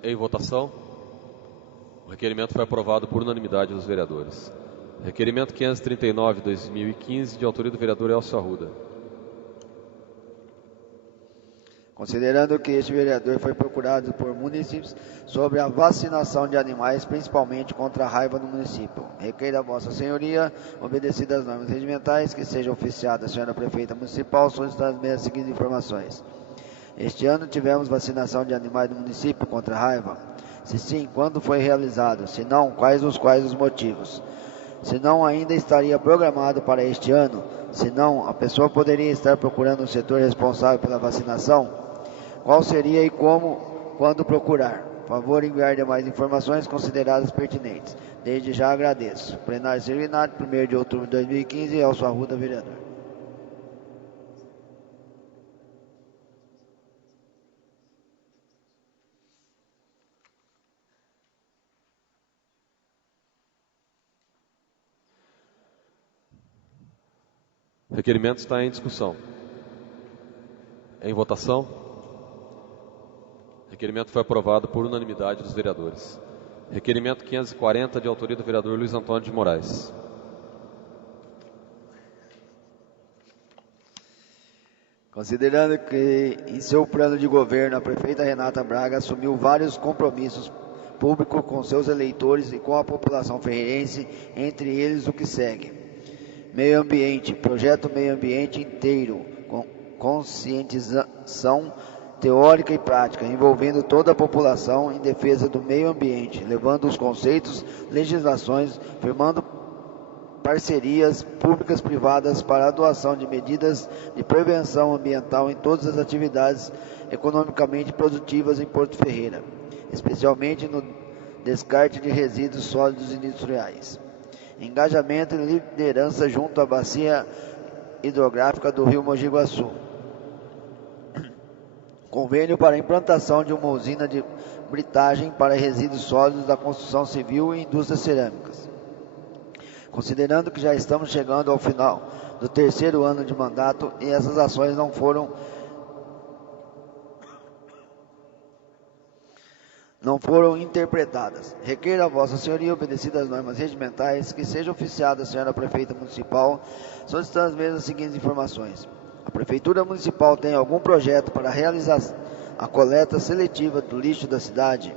Em votação. O requerimento foi aprovado por unanimidade dos vereadores. Requerimento 539/2015, de autoria do vereador Elcio Arruda. Considerando que este vereador foi procurado por munícipes sobre a vacinação de animais, principalmente contra a raiva no município. Requeiro a Vossa Senhoria, obedecidas as normas regimentais, que seja oficiada a Senhora Prefeita Municipal, solicitando as mesmas seguintes informações. Este ano tivemos vacinação de animais no município contra a raiva? Se sim, quando foi realizado? Se não, quais os motivos? Se não, ainda estaria programado para este ano? Se não, a pessoa poderia estar procurando o setor responsável pela vacinação? Qual seria e como, quando procurar? Por favor, enviar demais informações consideradas pertinentes. Desde já agradeço. Plenário Sirignati, 1 de outubro de 2015, Elcio Arruda, vereador. O requerimento está em discussão. Em votação. O requerimento foi aprovado por unanimidade dos vereadores. Requerimento 540, de autoria do vereador Luiz Antônio de Moraes. Considerando que em seu plano de governo a prefeita Renata Braga assumiu vários compromissos públicos com seus eleitores e com a população ferreirense, entre eles o que segue: meio ambiente, projeto meio ambiente inteiro, com conscientização teórica e prática, envolvendo toda a população em defesa do meio ambiente, levando os conceitos, legislações, firmando parcerias públicas-privadas para a adoção de medidas de prevenção ambiental em todas as atividades economicamente produtivas em Porto Ferreira, especialmente no descarte de resíduos sólidos industriais. Engajamento e liderança junto à bacia hidrográfica do Rio Mogi Guaçu. Convênio para a implantação de uma usina de britagem para resíduos sólidos da construção civil e indústrias cerâmicas. Considerando que já estamos chegando ao final do terceiro ano de mandato e essas ações não foram interpretadas, requeiro a Vossa Senhoria, obedecidas as normas regimentais, que seja oficiada a Senhora Prefeita Municipal, solicitando as mesmas seguintes informações. A Prefeitura Municipal tem algum projeto para realizar a coleta seletiva do lixo da cidade,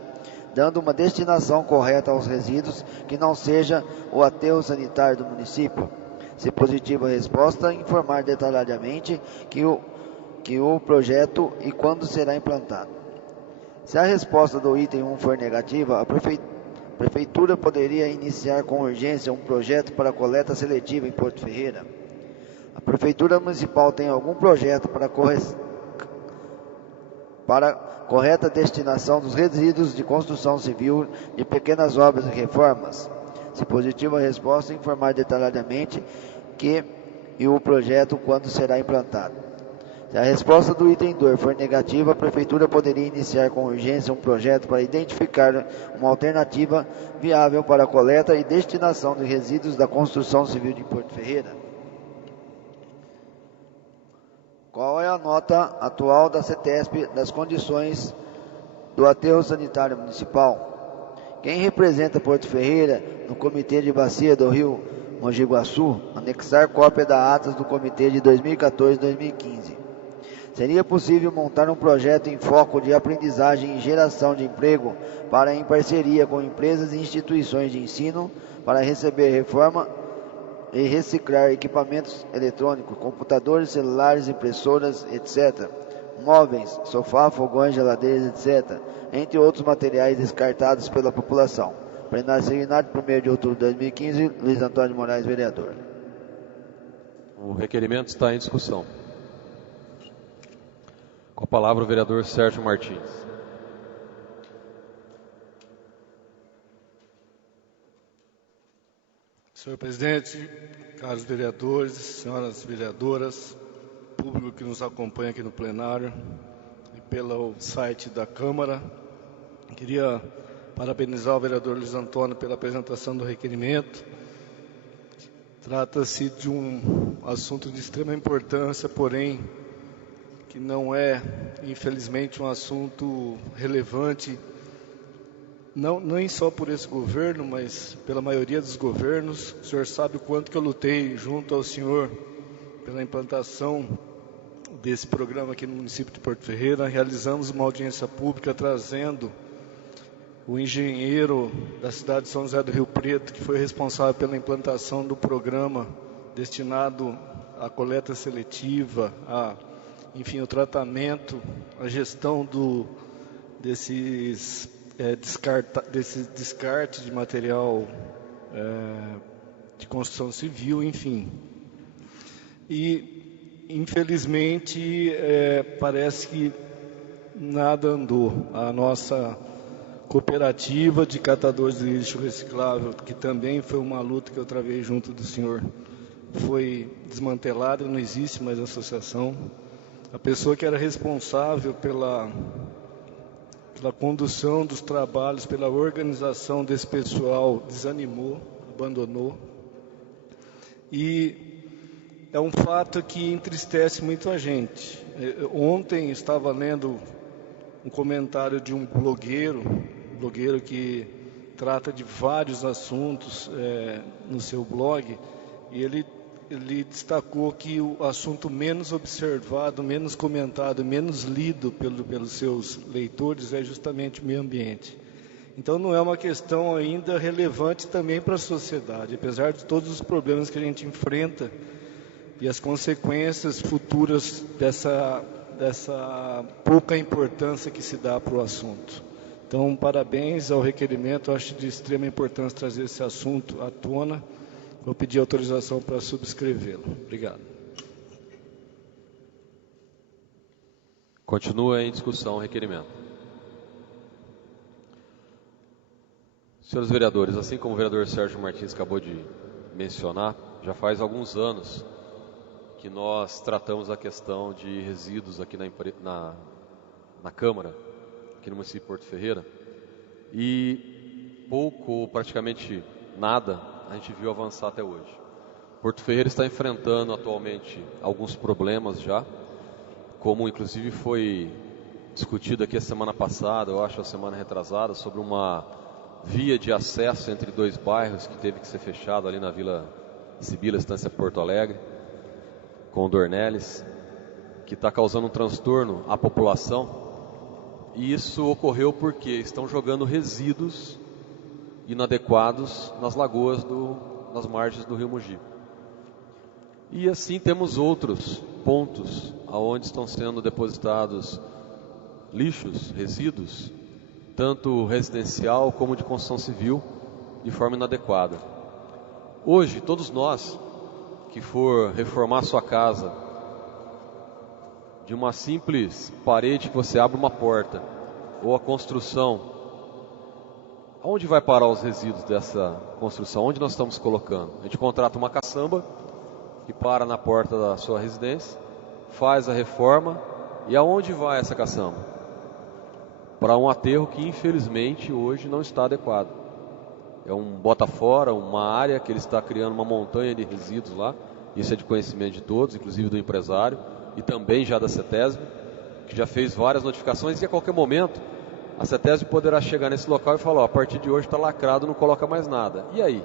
dando uma destinação correta aos resíduos que não seja o aterro sanitário do município? Se positiva a resposta, informar detalhadamente que o projeto e quando será implantado. Se a resposta do item 1 for negativa, a Prefeitura poderia iniciar com urgência um projeto para coleta seletiva em Porto Ferreira. A Prefeitura Municipal tem algum projeto para correta destinação dos resíduos de construção civil de pequenas obras e reformas? Se positiva a resposta, informar detalhadamente e o projeto quando será implantado. Se a resposta do item 2 for negativa, a Prefeitura poderia iniciar com urgência um projeto para identificar uma alternativa viável para a coleta e destinação de resíduos da construção civil de Porto Ferreira. Qual é a nota atual da CETESP das condições do aterro sanitário municipal? Quem representa Porto Ferreira no Comitê de Bacia do Rio Mogi Guaçu, anexar cópia da atas do Comitê de 2014-2015. Seria possível montar um projeto em foco de aprendizagem e geração de emprego para em parceria com empresas e instituições de ensino para receber reforma e reciclar equipamentos eletrônicos, computadores, celulares, impressoras, etc., móveis, sofá, fogões, geladeiras, etc., entre outros materiais descartados pela população. Plenário Seminário, 1º de outubro de 2015, Luiz Antônio de Moraes, vereador. O requerimento está em discussão. Com a palavra o vereador Sérgio Martins. Senhor presidente, caros vereadores, senhoras vereadoras, público que nos acompanha aqui no plenário e pelo site da Câmara, queria parabenizar o vereador Luiz Antônio pela apresentação do requerimento. Trata-se de um assunto de extrema importância, porém, que não é, infelizmente, um assunto relevante, nem só por esse governo, mas pela maioria dos governos. O senhor sabe o quanto que eu lutei junto ao senhor pela implantação desse programa aqui no município de Porto Ferreira. Realizamos uma audiência pública trazendo o engenheiro da cidade de São José do Rio Preto, que foi responsável pela implantação do programa destinado à coleta seletiva, enfim, o tratamento, a gestão desse descarte de material de construção civil, enfim. E, infelizmente, parece que nada andou. A nossa cooperativa de catadores de lixo reciclável, que também foi uma luta que eu travei junto do senhor, foi desmantelada, não existe mais associação. A pessoa que era responsável pela condução dos trabalhos, pela organização desse pessoal, desanimou, abandonou. E é um fato que entristece muito a gente. Ontem estava lendo um comentário de um blogueiro que trata de vários assuntos no seu blog, e ele destacou que o assunto menos observado, menos comentado, menos lido pelos seus leitores é justamente o meio ambiente. Então não é uma questão ainda relevante também para a sociedade, apesar de todos os problemas que a gente enfrenta e as consequências futuras dessa pouca importância que se dá para o assunto. Então, parabéns ao requerimento, eu acho de extrema importância trazer esse assunto à tona. Vou pedir autorização para subscrevê-lo. Obrigado. Continua em discussão o requerimento. Senhores vereadores, assim como o vereador Sérgio Martins acabou de mencionar, já faz alguns anos que nós tratamos a questão de resíduos aqui na Câmara, aqui no município de Porto Ferreira, e pouco ou praticamente nada a gente viu avançar até hoje. Porto Ferreira está enfrentando atualmente alguns problemas já, como inclusive foi discutido aqui a semana passada, eu acho a semana retrasada, sobre uma via de acesso entre dois bairros que teve que ser fechado ali na Vila Sibila, Estância Porto Alegre, com o Dornelles. que está causando um transtorno à população. E isso ocorreu porque estão jogando resíduos inadequados nas lagoas, nas margens do rio Mogi. E assim temos outros pontos onde estão sendo depositados lixos, resíduos, tanto residencial como de construção civil, de forma inadequada. Hoje, todos nós que for reformar sua casa, de uma simples parede que você abre uma porta, ou a construção, aonde vai parar os resíduos dessa construção? Onde nós estamos colocando? A gente contrata uma caçamba que para na porta da sua residência, faz a reforma, e aonde vai essa caçamba? Para um aterro que infelizmente hoje não está adequado. É um bota fora, uma área que ele está criando uma montanha de resíduos lá. Isso é de conhecimento de todos, inclusive do empresário e também já da CETESB, que já fez várias notificações, e a qualquer momento a CETESB poderá chegar nesse local e falar: ó, a partir de hoje está lacrado, não coloca mais nada. E aí?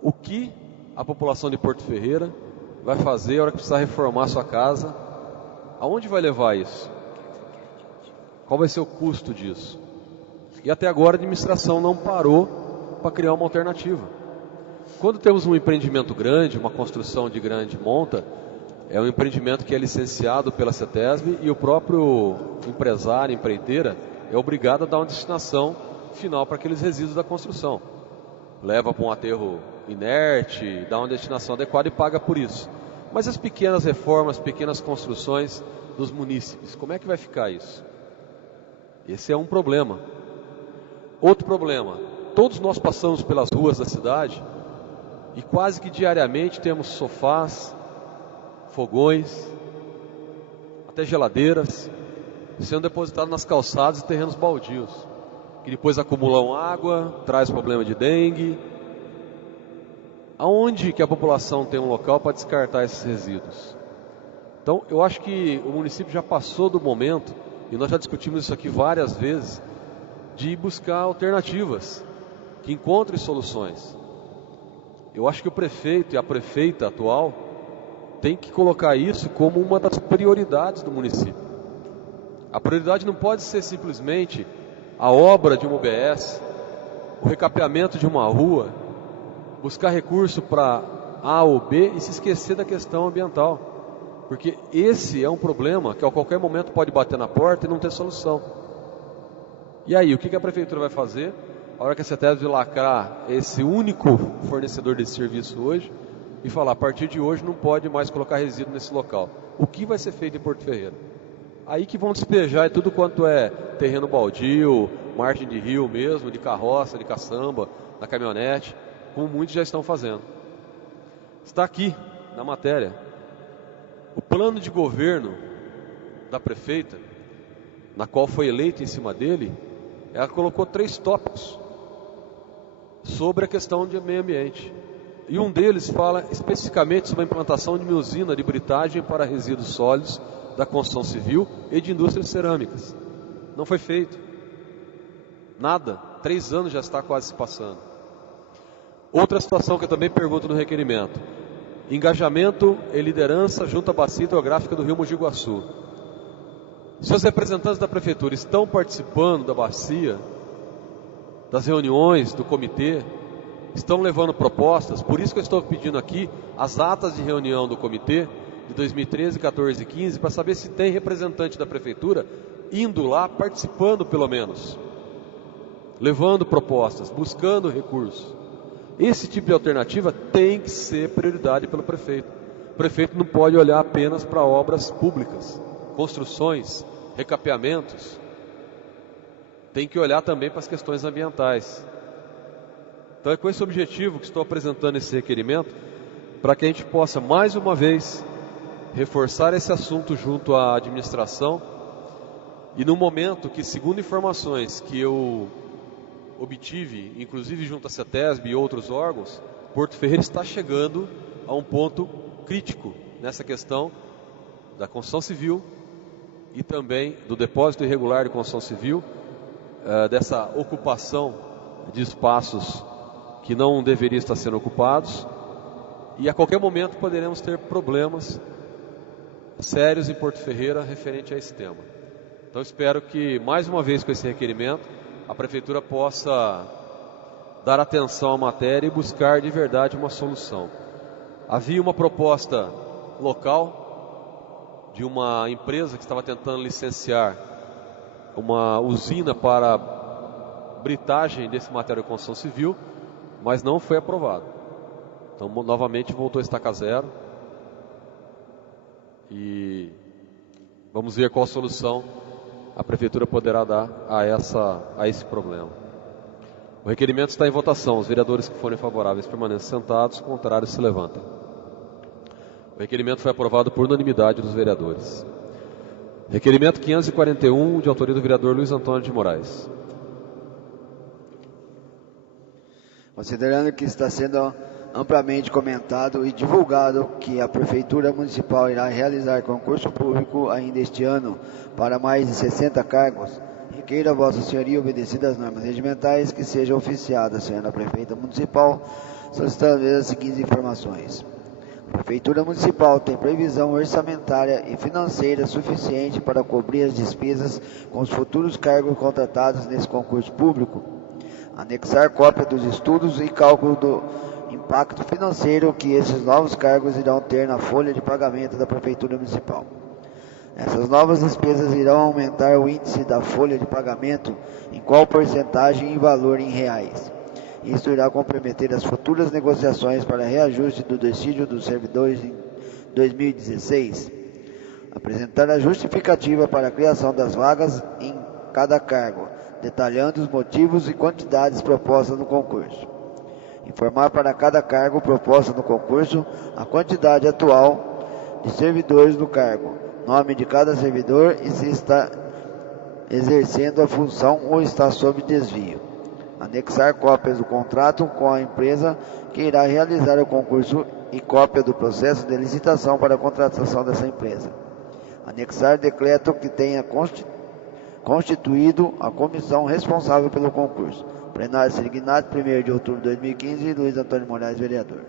O que a população de Porto Ferreira vai fazer a hora que precisar reformar a sua casa? Aonde vai levar isso? Qual vai ser o custo disso? E até agora a administração não parou para criar uma alternativa. Quando temos um empreendimento grande, uma construção de grande monta, é um empreendimento que é licenciado pela CETESB e o próprio empresário, empreiteira, é obrigado a dar uma destinação final para aqueles resíduos da construção. Leva para um aterro inerte, dá uma destinação adequada e paga por isso. Mas as pequenas reformas, pequenas construções dos munícipes, como é que vai ficar isso? Esse é um problema. Outro problema, todos nós passamos pelas ruas da cidade e quase que diariamente temos sofás, fogões, até geladeiras sendo depositados nas calçadas e terrenos baldios, que depois acumulam água, traz problema de dengue. Aonde que a população tem um local para descartar esses resíduos? Então, eu acho que o município já passou do momento, e nós já discutimos isso aqui várias vezes, de buscar alternativas, que encontrem soluções. Eu acho que o prefeito e a prefeita atual tem que colocar isso como uma das prioridades do município. A prioridade não pode ser simplesmente a obra de uma UBS, o recapeamento de uma rua, buscar recurso para A ou B e se esquecer da questão ambiental. Porque esse é um problema que a qualquer momento pode bater na porta e não ter solução. E aí, o que a prefeitura vai fazer? A hora que a CETESB lacrar esse único fornecedor desse serviço hoje e falar: a partir de hoje não pode mais colocar resíduo nesse local. O que vai ser feito em Porto Ferreira? Aí que vão despejar tudo quanto é terreno baldio, margem de rio mesmo, de carroça, de caçamba, da caminhonete, como muitos já estão fazendo. Está aqui na matéria. O plano de governo da prefeita, na qual foi eleita em cima dele, ela colocou 3 tópicos sobre a questão de meio ambiente. E um deles fala especificamente sobre a implantação de uma usina de britagem para resíduos sólidos da construção civil e de indústrias cerâmicas. Não foi feito. Nada. 3 anos já está quase se passando. Outra situação que eu também pergunto no requerimento: engajamento e liderança junto à bacia hidrográfica do rio Mogi Guaçu. Se os representantes da prefeitura estão participando da bacia, das reuniões do comitê, estão levando propostas, por isso que eu estou pedindo aqui as atas de reunião do comitê de 2013, 14 e 15, para saber se tem representante da prefeitura indo lá, participando pelo menos, levando propostas, buscando recursos. Esse tipo de alternativa tem que ser prioridade pelo prefeito. O prefeito não pode olhar apenas para obras públicas, construções, recapeamentos. Tem que olhar também para as questões ambientais. Então é com esse objetivo que estou apresentando esse requerimento, para que a gente possa mais uma vez reforçar esse assunto junto à administração, e no momento que, segundo informações que eu obtive, inclusive junto à CETESB e outros órgãos, Porto Ferreira está chegando a um ponto crítico nessa questão da construção civil e também do depósito irregular de construção civil, dessa ocupação de espaços que não deveriam estar sendo ocupados, e a qualquer momento poderemos ter problemas sérios em Porto Ferreira referente a esse tema. Então espero que, mais uma vez com esse requerimento, a Prefeitura possa dar atenção à matéria e buscar de verdade uma solução. Havia uma proposta local de uma empresa que estava tentando licenciar uma usina para britagem desse material de construção civil, mas não foi aprovado. Então, novamente, voltou a estaca zero. E vamos ver qual solução a Prefeitura poderá dar a esse problema. O requerimento está em votação. Os vereadores que forem favoráveis permanecem sentados, contrários se levantem. O requerimento foi aprovado por unanimidade dos vereadores. Requerimento 541, de autoria do vereador Luiz Antônio de Moraes. Considerando que está sendo amplamente comentado e divulgado que a Prefeitura Municipal irá realizar concurso público ainda este ano para mais de 60 cargos, requeira a Vossa Senhoria, obedecidas as normas regimentais, que seja oficiada a Senhora Prefeita Municipal, solicitando as seguintes informações. A Prefeitura Municipal tem previsão orçamentária e financeira suficiente para cobrir as despesas com os futuros cargos contratados nesse concurso público. Anexar cópia dos estudos e cálculo do impacto financeiro que esses novos cargos irão ter na folha de pagamento da Prefeitura Municipal. Essas novas despesas irão aumentar o índice da folha de pagamento em qual porcentagem e valor em reais. Isto irá comprometer as futuras negociações para reajuste do dissídio dos servidores em 2016. Apresentar a justificativa para a criação das vagas em cada cargo, detalhando os motivos e quantidades propostas no concurso. Informar para cada cargo proposta no concurso a quantidade atual de servidores do cargo, nome de cada servidor e se está exercendo a função ou está sob desvio. Anexar cópias do contrato com a empresa que irá realizar o concurso e cópia do processo de licitação para a contratação dessa empresa. Anexar decreto que tenha constituído a comissão responsável pelo concurso. Plenário Sirignat, 1º de outubro de 2015, Luiz Antônio Moraes, vereador.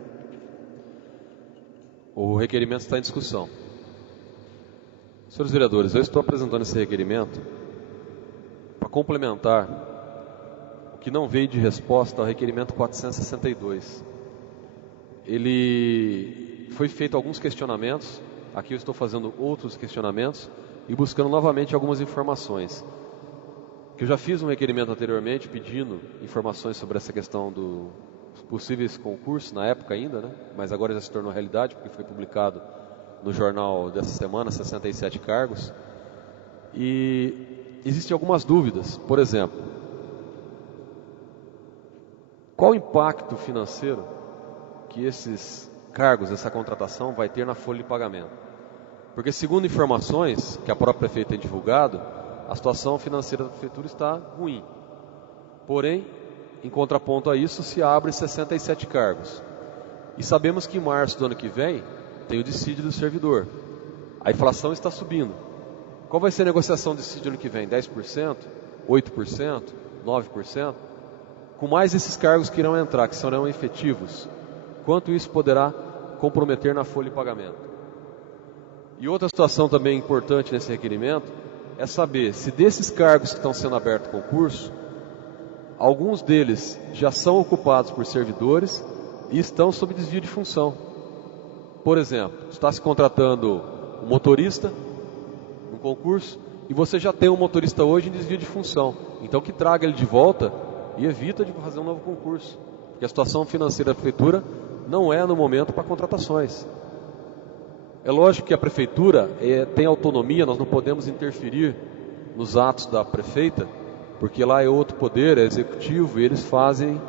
O requerimento está em discussão. Senhores vereadores, eu estou apresentando esse requerimento para complementar o que não veio de resposta ao requerimento 462. Ele foi feito alguns questionamentos, aqui eu estou fazendo outros questionamentos e buscando novamente algumas informações. Que eu já fiz um requerimento anteriormente pedindo informações sobre essa questão dos possíveis concursos, na época ainda, né? Mas agora já se tornou realidade, porque foi publicado no jornal dessa semana, 67 cargos. E existem algumas dúvidas. Por exemplo, qual o impacto financeiro que esses cargos, essa contratação vai ter na folha de pagamento? Porque segundo informações que a própria prefeita tem divulgado, a situação financeira da prefeitura está ruim. Porém, em contraponto a isso, se abre 67 cargos. E sabemos que em março do ano que vem tem o dissídio do servidor. A inflação está subindo. Qual vai ser a negociação do dissídio ano que vem? 10%? 8%? 9%? Com mais esses cargos que irão entrar, que serão efetivos, quanto isso poderá comprometer na folha de pagamento? E outra situação também importante nesse requerimento é saber se desses cargos que estão sendo abertos concurso, alguns deles já são ocupados por servidores e estão sob desvio de função. Por exemplo, está se contratando um motorista no concurso e você já tem um motorista hoje em desvio de função. Então que traga ele de volta e evita de fazer um novo concurso. Porque a situação financeira da prefeitura não é no momento para contratações. É lógico que a prefeitura tem autonomia, nós não podemos interferir nos atos da prefeita, porque lá é outro poder, é executivo, e eles fazem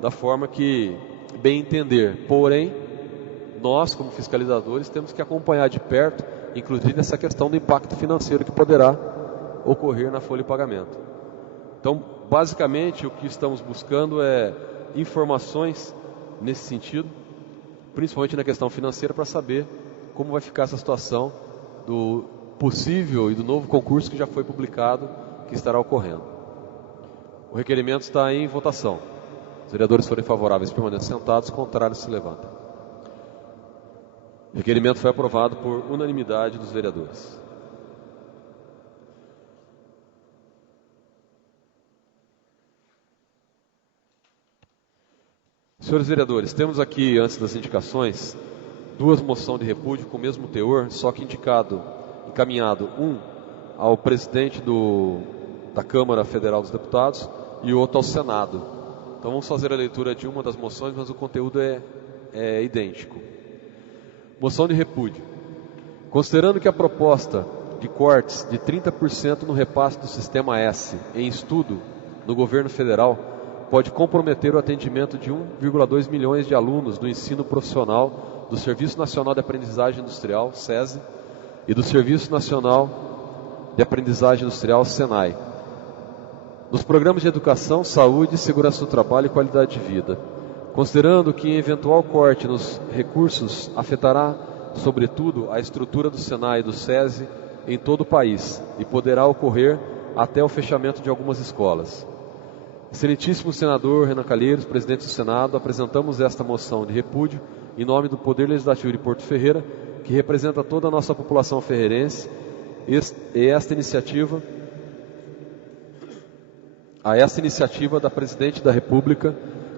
da forma que bem entender. Porém, nós, como fiscalizadores, temos que acompanhar de perto, inclusive essa questão do impacto financeiro que poderá ocorrer na folha de pagamento. Então, basicamente, o que estamos buscando é informações nesse sentido, principalmente na questão financeira, para saber como vai ficar essa situação do possível e do novo concurso que já foi publicado, que estará ocorrendo. O requerimento está em votação. Os vereadores forem favoráveis permanecem sentados, contrários se levantem. O requerimento foi aprovado por unanimidade dos vereadores. Senhores vereadores, temos aqui, antes das indicações, duas moções de repúdio com o mesmo teor, só que encaminhado um ao presidente da Câmara Federal dos Deputados e outro ao Senado. Então vamos fazer a leitura de uma das moções, mas o conteúdo é idêntico. Moção de repúdio. Considerando que a proposta de cortes de 30% no repasse do Sistema S em estudo no governo federal pode comprometer o atendimento de 1,2 milhões de alunos do ensino profissional do Serviço Nacional de Aprendizagem Industrial, SESI, e do Serviço Nacional de Aprendizagem Industrial, SENAI, nos programas de educação, saúde, segurança do trabalho e qualidade de vida. Considerando que eventual corte nos recursos afetará, sobretudo, a estrutura do SENAI e do SESI em todo o país e poderá ocorrer até o fechamento de algumas escolas. Excelentíssimo senador Renan Calheiros, presidente do Senado, apresentamos esta moção de repúdio em nome do Poder Legislativo de Porto Ferreira, que representa toda a nossa população ferreirense, e esta iniciativa da Presidente da República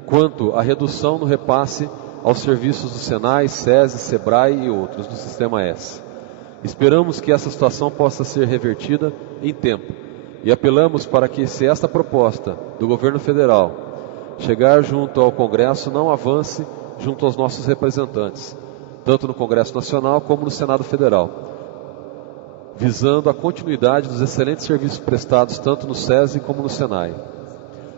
quanto à redução no repasse aos serviços do SENAI, SESI, SEBRAE e outros do Sistema S. Esperamos que essa situação possa ser revertida em tempo e apelamos para que, se esta proposta do governo federal chegar junto ao Congresso, não avance junto aos nossos representantes, tanto no Congresso Nacional como no Senado Federal, visando a continuidade dos excelentes serviços prestados tanto no SESI como no SENAI.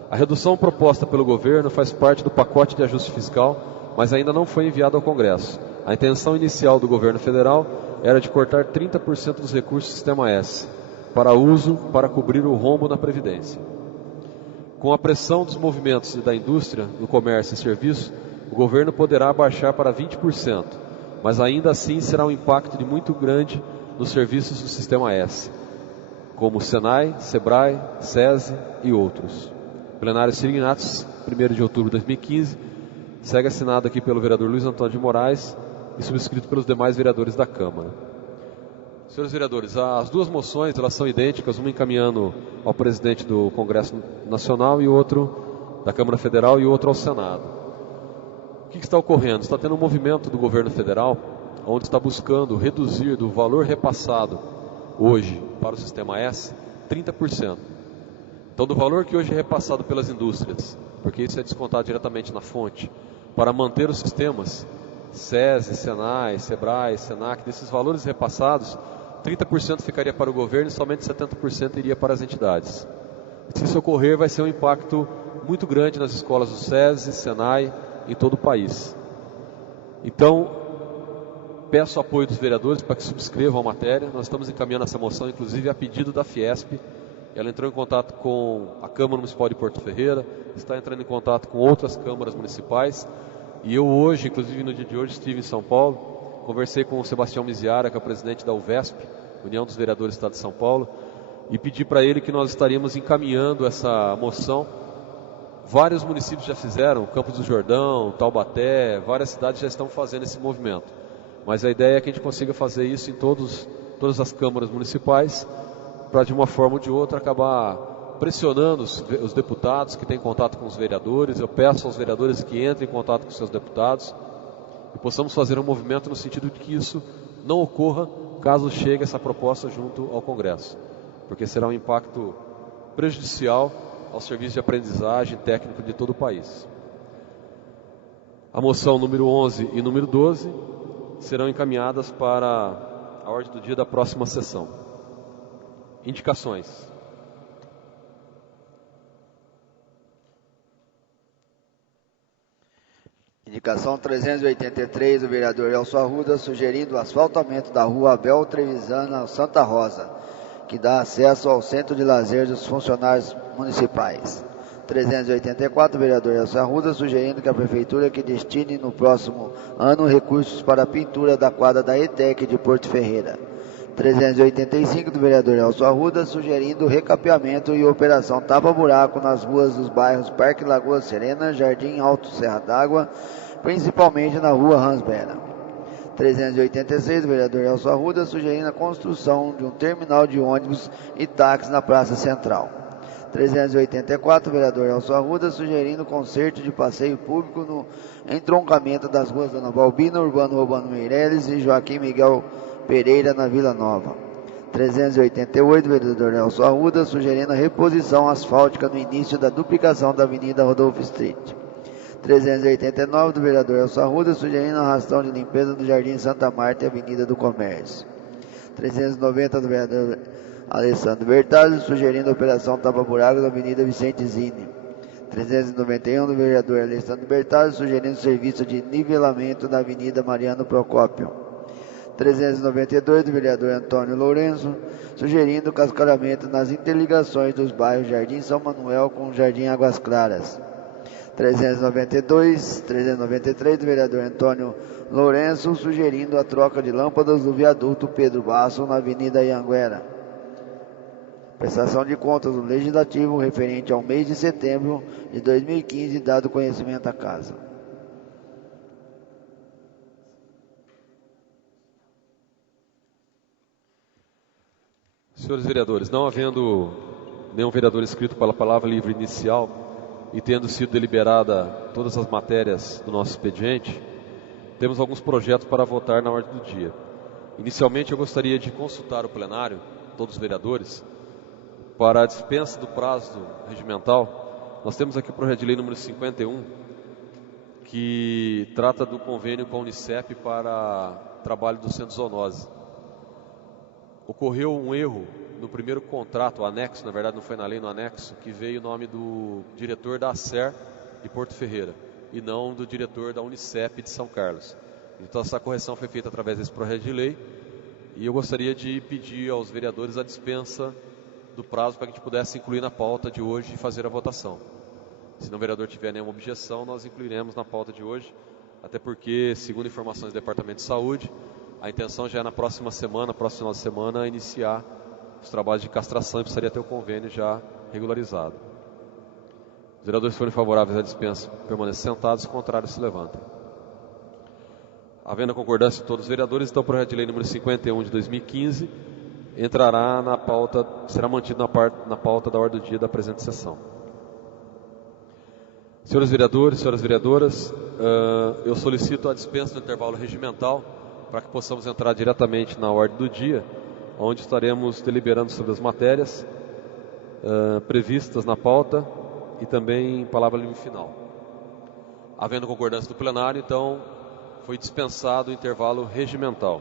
A redução proposta pelo governo faz parte do pacote de ajuste fiscal, mas ainda não foi enviado ao Congresso. A intenção inicial do governo federal era de cortar 30% dos recursos do Sistema S, para uso para cobrir o rombo na Previdência. Com a pressão dos movimentos da indústria, do comércio e serviço, o governo poderá abaixar para 20%, mas ainda assim será um impacto muito grande nos serviços do Sistema S, como SENAI, SEBRAE, SESI e outros. Plenário Sirignatos, 1º de outubro de 2015, segue assinado aqui pelo vereador Luiz Antônio de Moraes e subscrito pelos demais vereadores da Câmara. Senhores vereadores, as duas moções elas são idênticas, uma encaminhando ao presidente do Congresso Nacional e outro da Câmara Federal e outro ao Senado. O que está ocorrendo? Está tendo um movimento do governo federal onde está buscando reduzir do valor repassado hoje para o Sistema S 30%. Então, do valor que hoje é repassado pelas indústrias, porque isso é descontado diretamente na fonte, para manter os sistemas SESI, SENAI, SEBRAE, SENAC, desses valores repassados, 30% ficaria para o governo e somente 70% iria para as entidades. Se isso ocorrer, vai ser um impacto muito grande nas escolas do SESI, SENAI, em todo o país. Então, peço o apoio dos vereadores para que subscrevam a matéria. Nós estamos encaminhando essa moção, inclusive a pedido da Fiesp. Ela entrou em contato com a Câmara Municipal de Porto Ferreira, está entrando em contato com outras câmaras municipais. E eu hoje, inclusive no dia de hoje, estive em São Paulo, conversei com o Sebastião Miziara, que é o presidente da UVESP, União dos Vereadores do Estado de São Paulo, e pedi para ele que nós estaríamos encaminhando essa moção. Vários municípios já fizeram, Campos do Jordão, Taubaté, várias cidades já estão fazendo esse movimento. Mas a ideia é que a gente consiga fazer isso em todas as câmaras municipais, para de uma forma ou de outra acabar pressionando os deputados que têm contato com os vereadores. Eu peço aos vereadores que entrem em contato com seus deputados e possamos fazer um movimento no sentido de que isso não ocorra caso chegue essa proposta junto ao Congresso, porque será um impacto prejudicial ao serviço de aprendizagem técnico de todo o país. A moção número 11 e número 12 serão encaminhadas para a ordem do dia da próxima sessão. Indicações. Indicação 383 do vereador Elcio Arruda, sugerindo o asfaltamento da rua Abel Trevisana Santa Rosa, que dá acesso ao centro de lazer dos funcionários municipais. 384 do vereador Elcio Arruda, sugerindo que a prefeitura que destine no próximo ano recursos para a pintura da quadra da ETEC de Porto Ferreira. 385 do vereador Elcio Arruda, sugerindo o recapeamento e operação tapa-buraco nas ruas dos bairros Parque Lagoa Serena, Jardim Alto Serra d'Água, principalmente na rua Ransbera. 386, do vereador Elcio Arruda, sugerindo a construção de um terminal de ônibus e táxi na Praça Central. 384, do vereador Elcio Arruda, sugerindo conserto de passeio público no entroncamento das ruas Dona Balbina, Urbano Urbano Meireles e Joaquim Miguel Pereira, na Vila Nova. 388, do vereador Elcio Arruda, sugerindo a reposição asfáltica no início da duplicação da Avenida Rodolfo Street. 389, do vereador Elcio Arruda, sugerindo a arrastão de limpeza do Jardim Santa Marta e Avenida do Comércio. 390, do vereador Alessandro Bertazzi, sugerindo a operação tapa-buraco da Avenida Vicente Zini. 391, do vereador Alessandro Bertazzi, sugerindo serviço de nivelamento da Avenida Mariano Procópio. 392, do vereador Antônio Lourenço, sugerindo cascalhamento nas interligações dos bairros Jardim São Manuel com Jardim Águas Claras. 393, do vereador Antônio Lourenço, sugerindo a troca de lâmpadas do viaduto Pedro Basso na Avenida Ianguera. Prestação de contas do Legislativo referente ao mês de setembro de 2015, dado conhecimento à Casa. Senhores vereadores, não havendo nenhum vereador inscrito para a palavra livre inicial e tendo sido deliberada todas as matérias do nosso expediente, temos alguns projetos para votar na ordem do dia. Inicialmente, eu gostaria de consultar o plenário, todos os vereadores, para a dispensa do prazo regimental. Nós temos aqui o projeto de lei número 51, que trata do convênio com a Unicep para trabalho do Centro Zoonose. Ocorreu um erro no primeiro contrato, o anexo, na verdade não foi na lei, no anexo, que veio o nome do diretor da ACER de Porto Ferreira e não do diretor da Unicep de São Carlos. Então essa correção foi feita através desse projeto de lei e eu gostaria de pedir aos vereadores a dispensa do prazo para que a gente pudesse incluir na pauta de hoje e fazer a votação. Se não o vereador tiver nenhuma objeção, nós incluiremos na pauta de hoje, até porque, segundo informações do Departamento de Saúde, a intenção já é na próxima semana, próximo final de semana, iniciar os trabalhos de castração e precisaria ter o convênio já regularizado. Os vereadores forem favoráveis à dispensa, permanecem sentados, contrários se levantem. Havendo a concordância de todos os vereadores, então o projeto de lei número 51 de 2015 entrará na pauta, será mantido na pauta da ordem do dia da presente sessão. Senhores vereadores, senhoras vereadoras, eu solicito a dispensa do intervalo regimental para que possamos entrar diretamente na ordem do dia, onde estaremos deliberando sobre as matérias previstas na pauta e também palavra livre final. Havendo concordância do plenário, então, foi dispensado o intervalo regimental.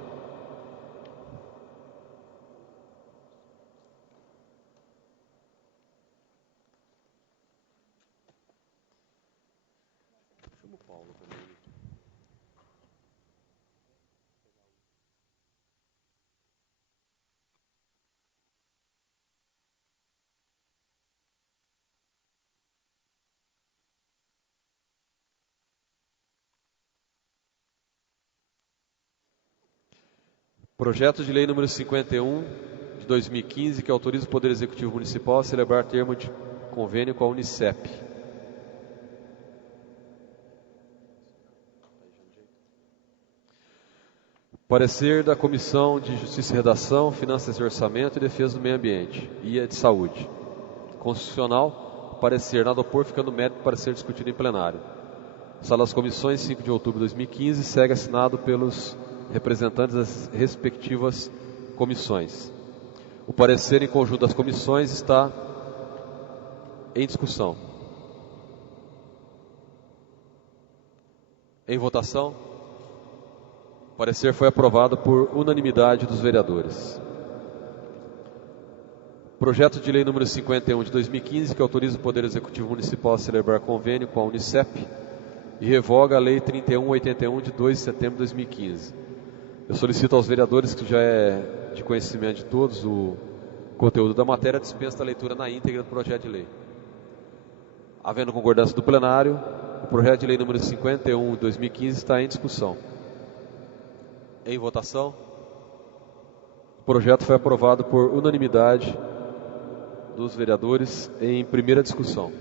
Projeto de lei número 51 de 2015, que autoriza o Poder Executivo Municipal a celebrar termo de convênio com a Unicep. Parecer da Comissão de Justiça e Redação, Finanças e Orçamento e Defesa do Meio Ambiente e a de Saúde. Constitucional, parecer nada opor, ficando mérito para ser discutido em plenário. Sala das Comissões, 5 de outubro de 2015, segue assinado pelos representantes das respectivas comissões. O parecer em conjunto das comissões está em discussão. Em votação, o parecer foi aprovado por unanimidade dos vereadores. Projeto de lei número 51 de 2015, que autoriza o Poder Executivo Municipal a celebrar convênio com a Unicep e revoga a Lei 3181 de 2 de setembro de 2015. Eu solicito aos vereadores, que já é de conhecimento de todos o conteúdo da matéria, a dispensa da leitura na íntegra do projeto de lei. Havendo concordância do plenário, o projeto de lei número 51 de 2015 está em discussão. Em votação, o projeto foi aprovado por unanimidade dos vereadores em primeira discussão.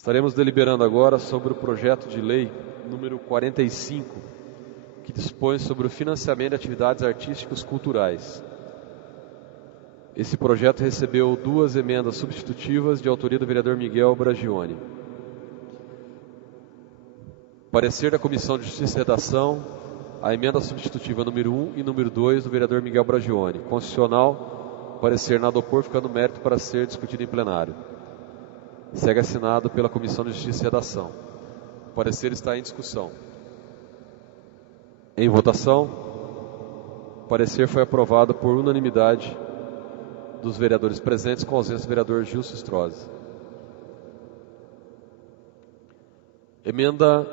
Estaremos deliberando agora sobre o projeto de lei número 45, que dispõe sobre o financiamento de atividades artísticas culturais. Esse projeto recebeu 2 emendas substitutivas de autoria do vereador Miguel Bragione. Parecer da Comissão de Justiça e Redação, a emenda substitutiva número 1 e número 2 do vereador Miguel Bragione. Constitucional, parecer nada opor, ficando mérito para ser discutido em plenário. Segue assinado pela Comissão de Justiça e Redação. O parecer está em discussão. Em votação, o parecer foi aprovado por unanimidade dos vereadores presentes, com ausência do vereador Gilson Strozzi. Emenda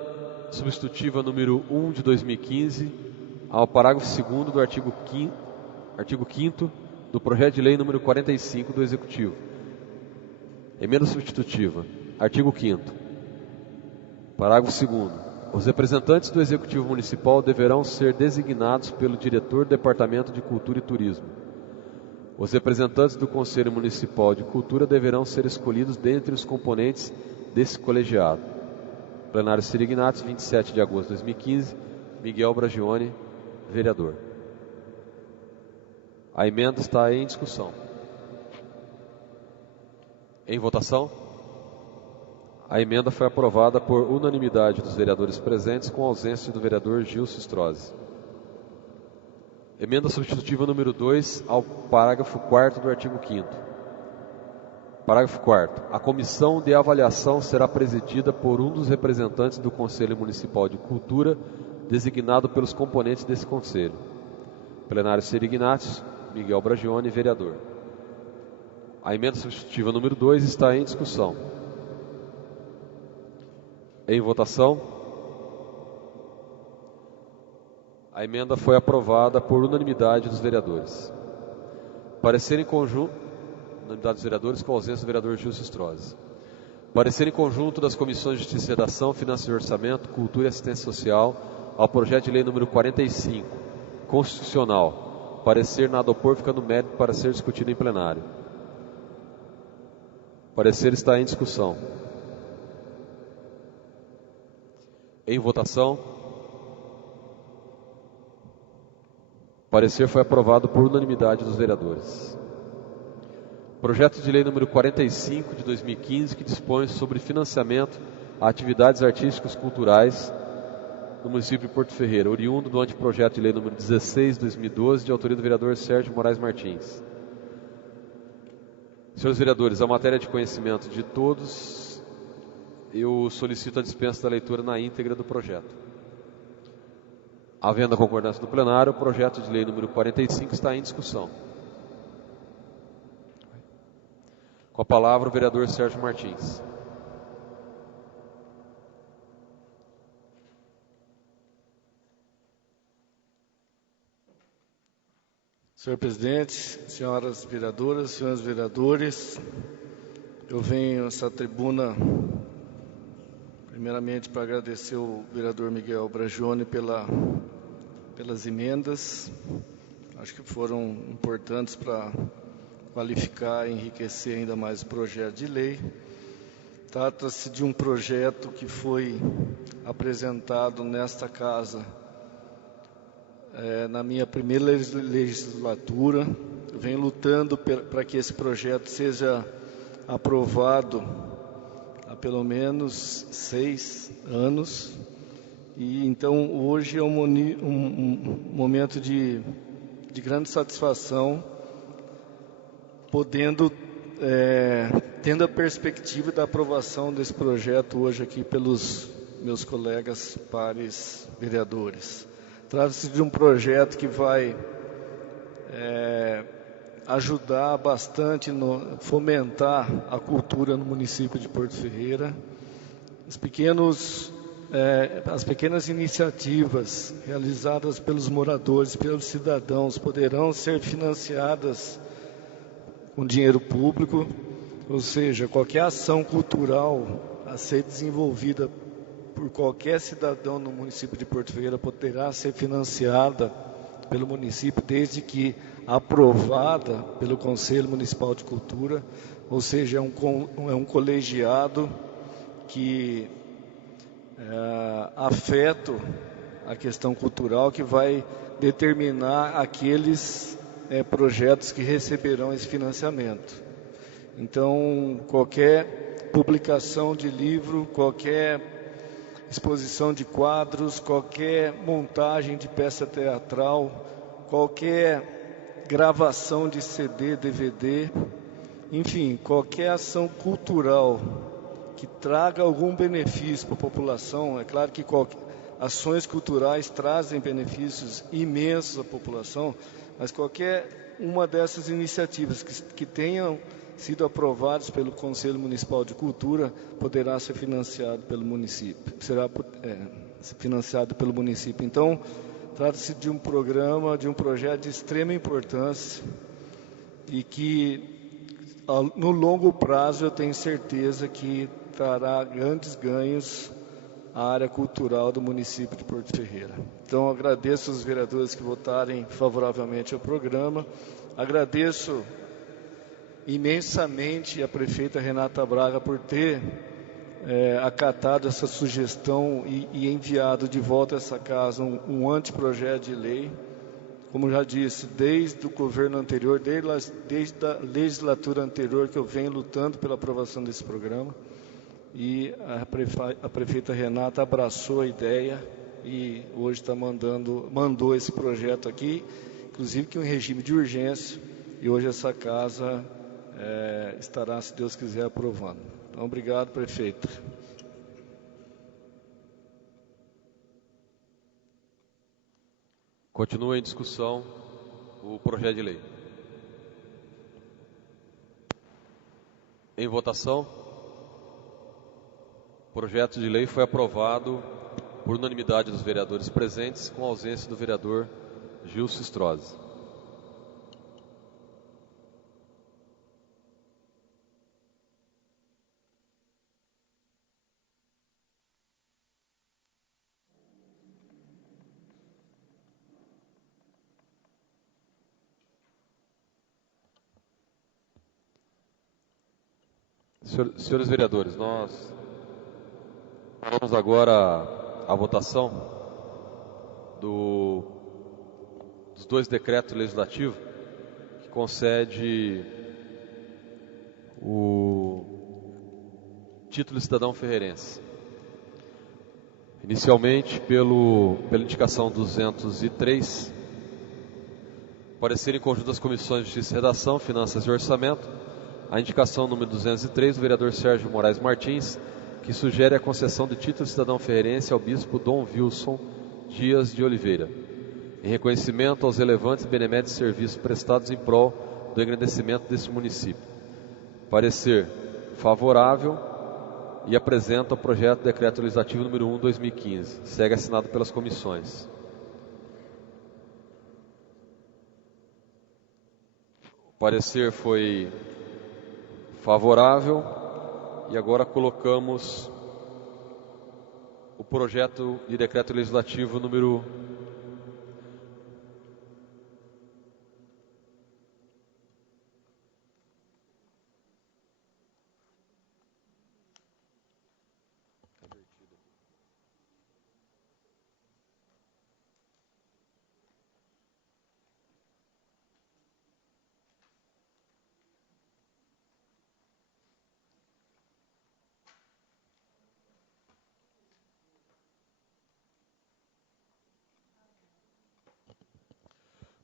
substitutiva número 1 de 2015 ao parágrafo 2º do artigo 5º do projeto de lei número 45 do Executivo. Emenda substitutiva. Artigo 5º. Parágrafo 2º. Os representantes do Executivo Municipal deverão ser designados pelo diretor do Departamento de Cultura e Turismo. Os representantes do Conselho Municipal de Cultura deverão ser escolhidos dentre os componentes desse colegiado. Plenário Sirignatis, 27 de agosto de 2015, Miguel Bragione, vereador. A emenda está em discussão. Em votação, a emenda foi aprovada por unanimidade dos vereadores presentes, com ausência do vereador Gilson Strozzi. Emenda substitutiva número 2 ao parágrafo 4º do artigo 5º. Parágrafo 4º. A comissão de avaliação será presidida por um dos representantes do Conselho Municipal de Cultura, designado pelos componentes desse conselho. Plenário Sirignatis, Miguel Bragione, vereador. A emenda substitutiva número 2 está em discussão. Em votação. A emenda foi aprovada por unanimidade dos vereadores. Parecer em conjunto, unanimidade dos vereadores, com ausência do vereador Gilson Strozzi. Parecer em conjunto das Comissões de Justiça e Redação, Finanças e Orçamento, Cultura e Assistência Social ao projeto de lei número 45, constitucional. Parecer nada opor, ficando mérito para ser discutido em plenário. Parecer está em discussão. Em votação. Parecer foi aprovado por unanimidade dos vereadores. Projeto de lei número 45 de 2015, que dispõe sobre financiamento a atividades artísticas culturais no município de Porto Ferreira, oriundo do anteprojeto de lei número 16 de 2012, de autoria do vereador Sérgio Moraes Martins. Senhores vereadores, a matéria de conhecimento de todos, eu solicito a dispensa da leitura na íntegra do projeto. Havendo a concordância do plenário, o projeto de lei número 45 está em discussão. Com a palavra, o vereador Sérgio Martins. Senhor presidente, senhoras vereadoras, senhores vereadores, eu venho a essa tribuna primeiramente para agradecer o vereador Miguel Bragione pelas emendas. Acho que foram importantes para qualificar e enriquecer ainda mais o projeto de lei. Trata-se de um projeto que foi apresentado nesta casa na minha primeira legislatura. Eu venho lutando para que esse projeto seja aprovado há pelo menos 6 anos, e então hoje é um momento de grande satisfação, tendo a perspectiva da aprovação desse projeto hoje aqui pelos meus colegas pares vereadores. Trata-se de um projeto que vai ajudar bastante no fomentar a cultura no município de Porto Ferreira. As pequenas iniciativas realizadas pelos moradores, pelos cidadãos, poderão ser financiadas com dinheiro público, ou seja, qualquer ação cultural a ser desenvolvida por qualquer cidadão no município de Porto Ferreira poderá ser financiada pelo município, desde que aprovada pelo Conselho Municipal de Cultura, ou seja, é um colegiado que afetam a questão cultural, que vai determinar aqueles projetos que receberão esse financiamento. Então, qualquer publicação de livro, qualquer exposição de quadros, qualquer montagem de peça teatral, qualquer gravação de CD, DVD, enfim, qualquer ação cultural que traga algum benefício para a população. É claro que ações culturais trazem benefícios imensos à população, mas qualquer uma dessas iniciativas que tenham sido aprovadas pelo Conselho Municipal de Cultura poderá ser financiado pelo município, será financiado pelo município. Então, trata-se de um programa, de um projeto de extrema importância e que, no longo prazo, eu tenho certeza que trará grandes ganhos à área cultural do município de Porto Ferreira. Então, agradeço aos vereadores que votarem favoravelmente ao programa, agradeço imensamente a prefeita Renata Braga por ter acatado essa sugestão e enviado de volta a essa casa um anteprojeto de lei. Como já disse, desde o governo anterior, desde a legislatura anterior, que eu venho lutando pela aprovação desse programa. E a prefeita Renata abraçou a ideia e hoje mandou esse projeto aqui, inclusive que em regime de urgência, e hoje essa casa estará, se Deus quiser, aprovando. Então, obrigado, prefeito. Continua em discussão o projeto de lei. Em votação, o projeto de lei foi aprovado por unanimidade dos vereadores presentes, com a ausência do vereador Gilson Strozzi. Senhores vereadores, nós vamos agora à votação dos dois decretos legislativos que concede o título de cidadão ferreirense. Inicialmente, pela indicação 203, parecer em conjunto das comissões de Justiça e Redação, Finanças e Orçamento, a indicação número 203 do vereador Sérgio Moraes Martins, que sugere a concessão de título de cidadão ferreirense ao bispo Dom Wilson Dias de Oliveira, em reconhecimento aos relevantes e beneméritos serviços prestados em prol do engrandecimento deste município. Parecer favorável e apresenta o projeto de decreto legislativo número 1/2015. Segue assinado pelas comissões. O parecer foi favorável e agora colocamos o projeto de decreto legislativo número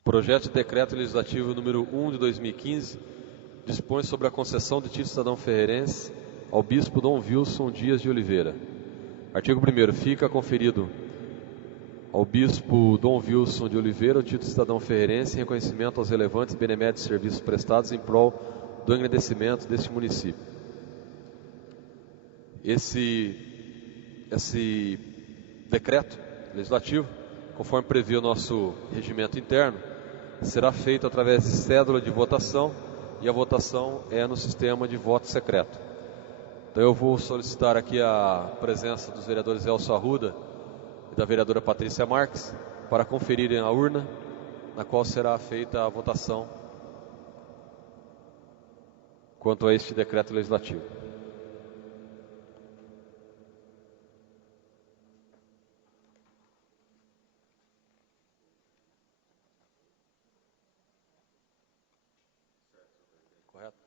Projeto de Decreto Legislativo número 1 de 2015 dispõe sobre a concessão de título de cidadão ferreirense ao bispo Dom Wilson Dias de Oliveira. Artigo 1º. Fica conferido ao bispo Dom Wilson de Oliveira o título de cidadão ferreirense em reconhecimento aos relevantes e beneméritos serviços prestados em prol do engrandecimento deste município. Esse decreto legislativo, conforme prevê o nosso regimento interno, será feito através de cédula de votação e a votação é no sistema de voto secreto. Então eu vou solicitar aqui a presença dos vereadores Elcio Arruda e da vereadora Patrícia Marques para conferirem a urna na qual será feita a votação quanto a este decreto legislativo. Correto?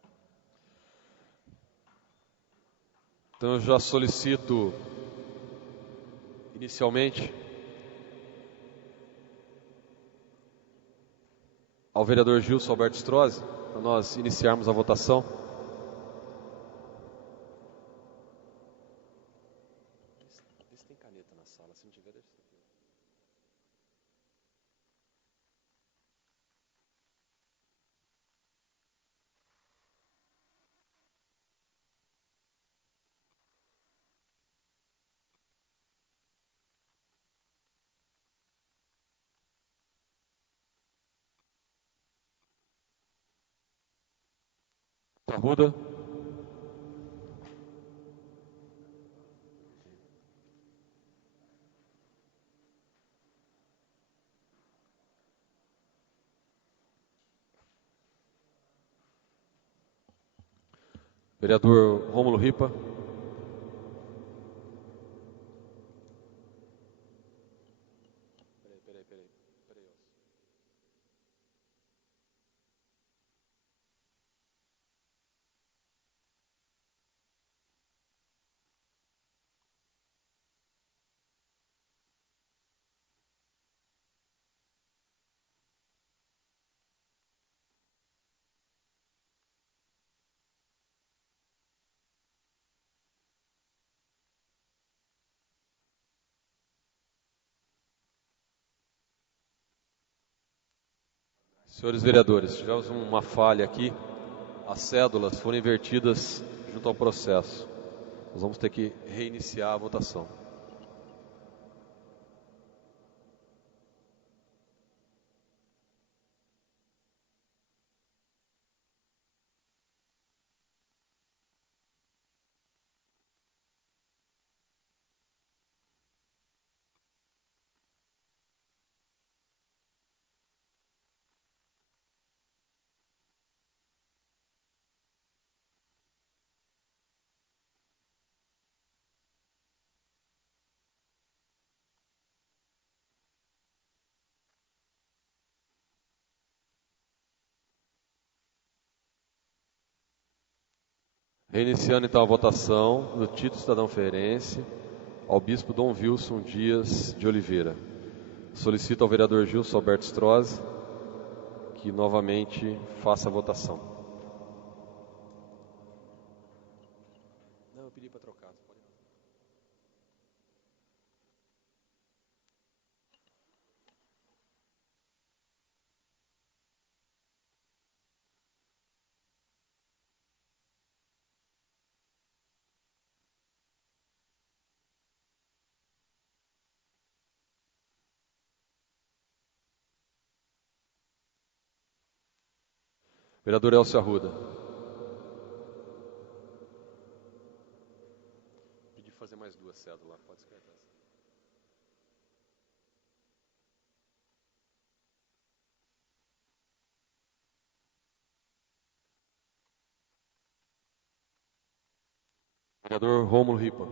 Então eu já solicito inicialmente ao vereador Gilson Alberto Strozzi para nós iniciarmos a votação. Vê se tem caneta na sala, se não tiver, deixa isso aqui. Arruda. Vereador Rômulo Ripa. Peraí. Senhores vereadores, tivemos uma falha aqui. As cédulas foram invertidas junto ao processo. Nós vamos ter que reiniciar a votação. Reiniciando então a votação no título cidadão feirense ao bispo Dom Wilson Dias de Oliveira. Solicito ao vereador Gilson Alberto Strozzi que novamente faça a votação. Não, eu pedi para trocar. Vereador Elcio Arruda. Pedi fazer mais duas cédulas, pode escrever. Vereador Rômulo Ripa.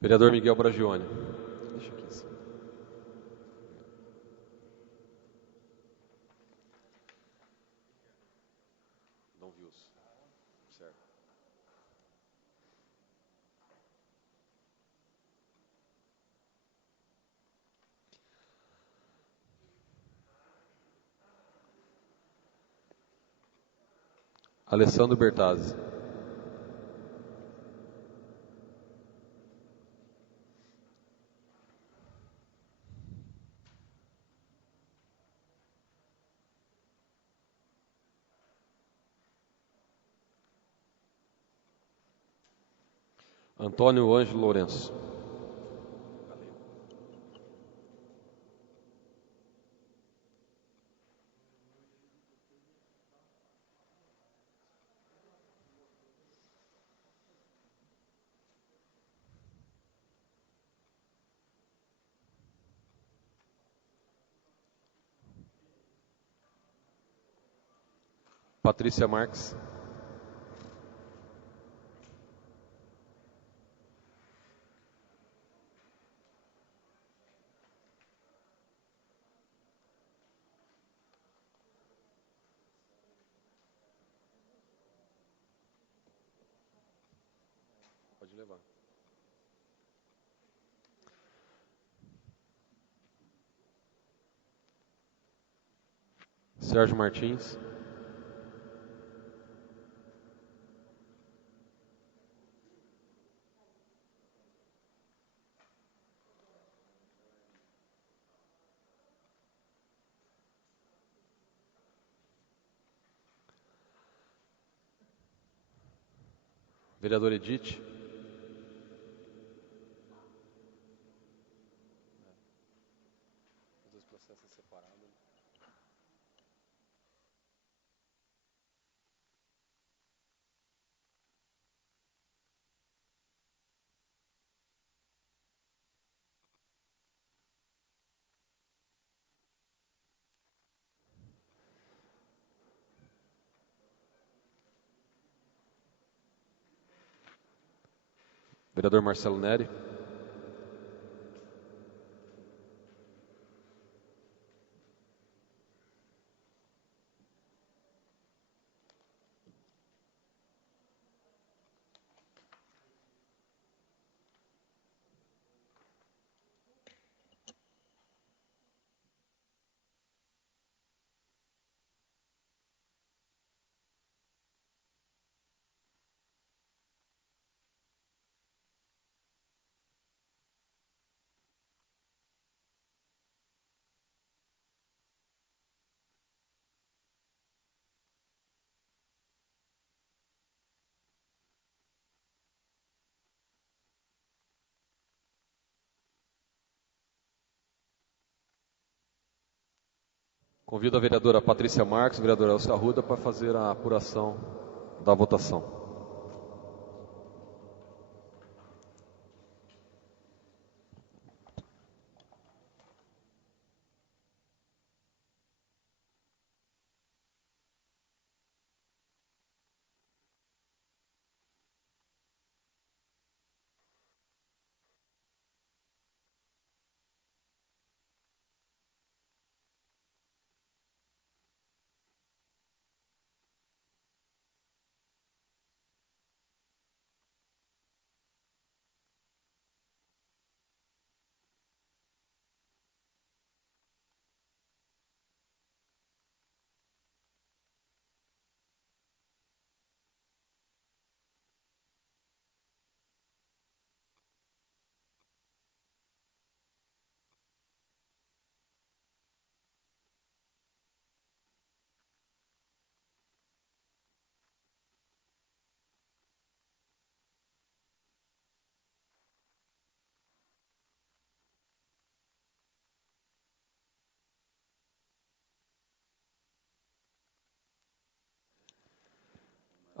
Vereador Miguel Bragione. Deixa aqui assim. Dom Wilson. Certo. Alessandro Bertazzi. Antônio Ângelo Lourenço. Patrícia Marques. Pode levar. Sérgio Martins. Vereador Edith. Os dois processos separados. Vereador Marcelo Neri. Convido a vereadora Patrícia Marques, o vereador Elcio Arruda, para fazer a apuração da votação.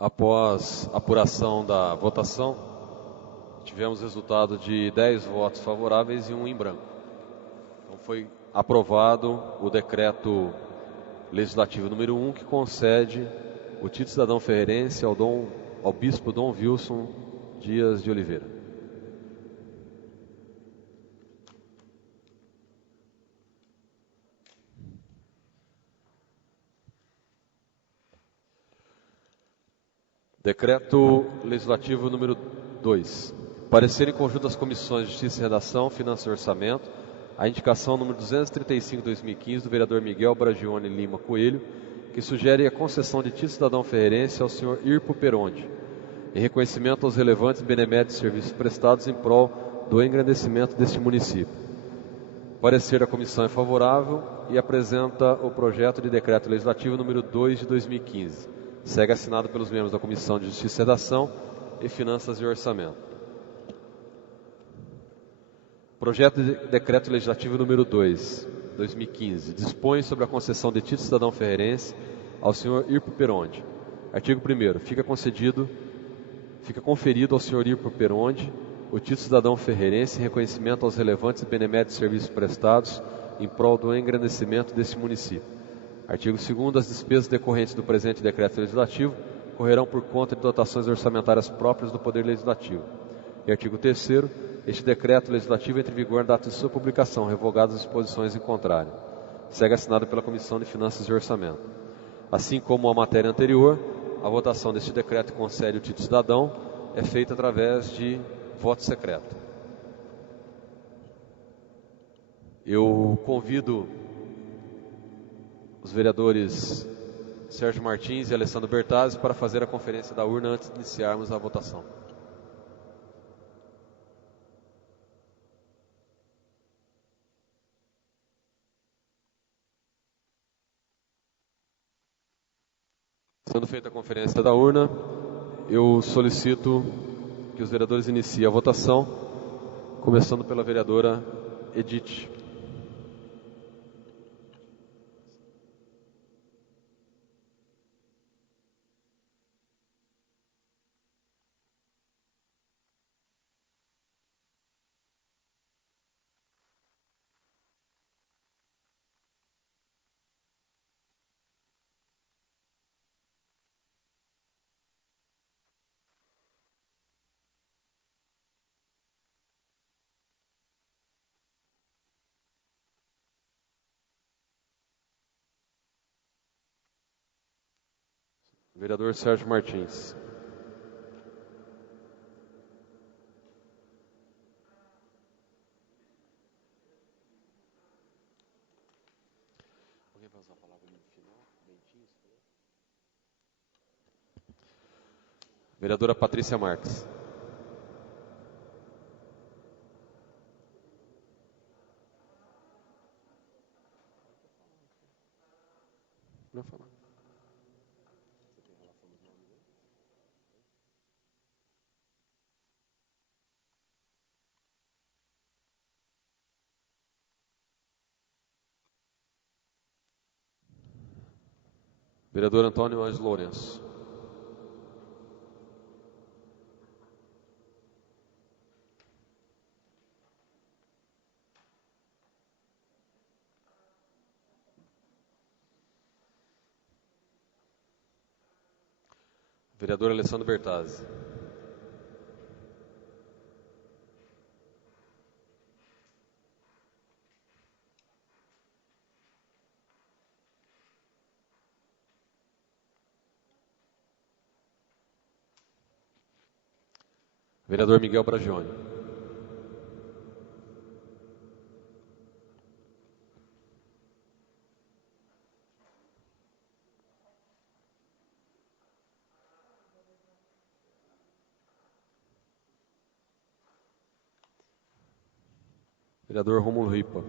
Após a apuração da votação, tivemos resultado de 10 votos favoráveis e 1 em branco. Então foi aprovado o decreto legislativo número 1, que concede o título cidadão ferreirense ao bispo Dom Wilson Dias de Oliveira. Decreto legislativo número 2. Parecer em conjunto das comissões de Justiça e Redação, Finanças e Orçamento, a indicação número 235/2015 do vereador Miguel Bragione Lima Coelho, que sugere a concessão de título cidadão ferreirense ao senhor Irpo Peronde, em reconhecimento aos relevantes beneméritos e serviços prestados em prol do engrandecimento deste município. Parecer da comissão é favorável e apresenta o projeto de decreto legislativo número 2 de 2015. Segue assinado pelos membros da Comissão de Justiça e Redação e Finanças e Orçamento. Projeto de decreto legislativo número 2, 2015, dispõe sobre a concessão de título cidadão ferreirense ao senhor Irpo Peronde. Artigo 1º. Fica conferido ao senhor Irpo Peronde o título cidadão ferreirense em reconhecimento aos relevantes e beneméritos serviços prestados em prol do engrandecimento deste município. Artigo 2º. As despesas decorrentes do presente decreto legislativo correrão por conta de dotações orçamentárias próprias do Poder Legislativo. E artigo 3º. Este decreto legislativo entra em vigor na data de sua publicação, revogadas as disposições em contrário. Segue assinado pela Comissão de Finanças e Orçamento. Assim como a matéria anterior, a votação deste decreto que concede o título cidadão é feita através de voto secreto. Eu convido os vereadores Sérgio Martins e Alessandro Bertazzi para fazer a conferência da urna antes de iniciarmos a votação. Sendo feita a conferência da urna, eu solicito que os vereadores iniciem a votação, começando pela vereadora Edith. Vereador Sérgio Martins. Vereadora Patrícia Marques. Não falar. Vereador Antônio Ângelo Lourenço. Vereador Alessandro Bertazzi. Vereador Miguel Bragioni. Vereador Rômulo Ripa.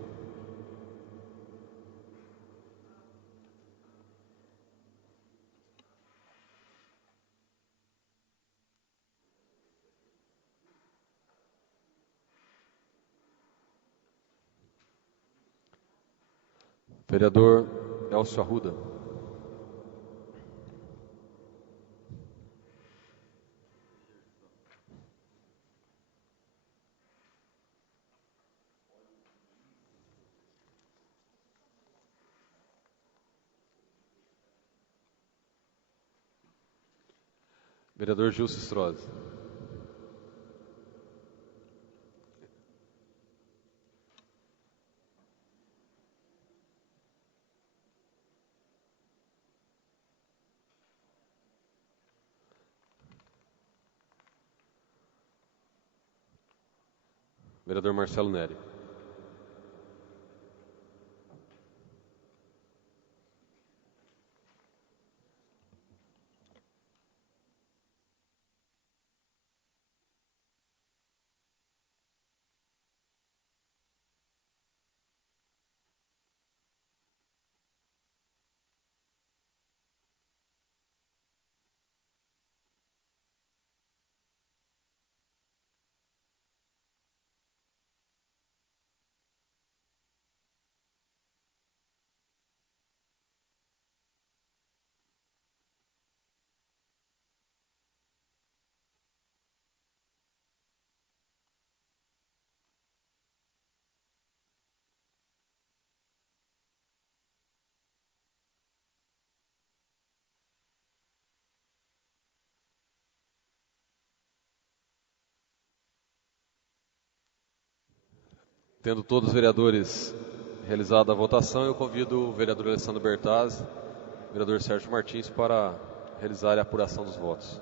Vereador Elcio Arruda. Vereador Gilson Strozzi. Vereador Marcelo Neri. Tendo todos os vereadores realizado a votação, eu convido o vereador Alessandro Bertazzi, o vereador Sérgio Martins para realizar a apuração dos votos.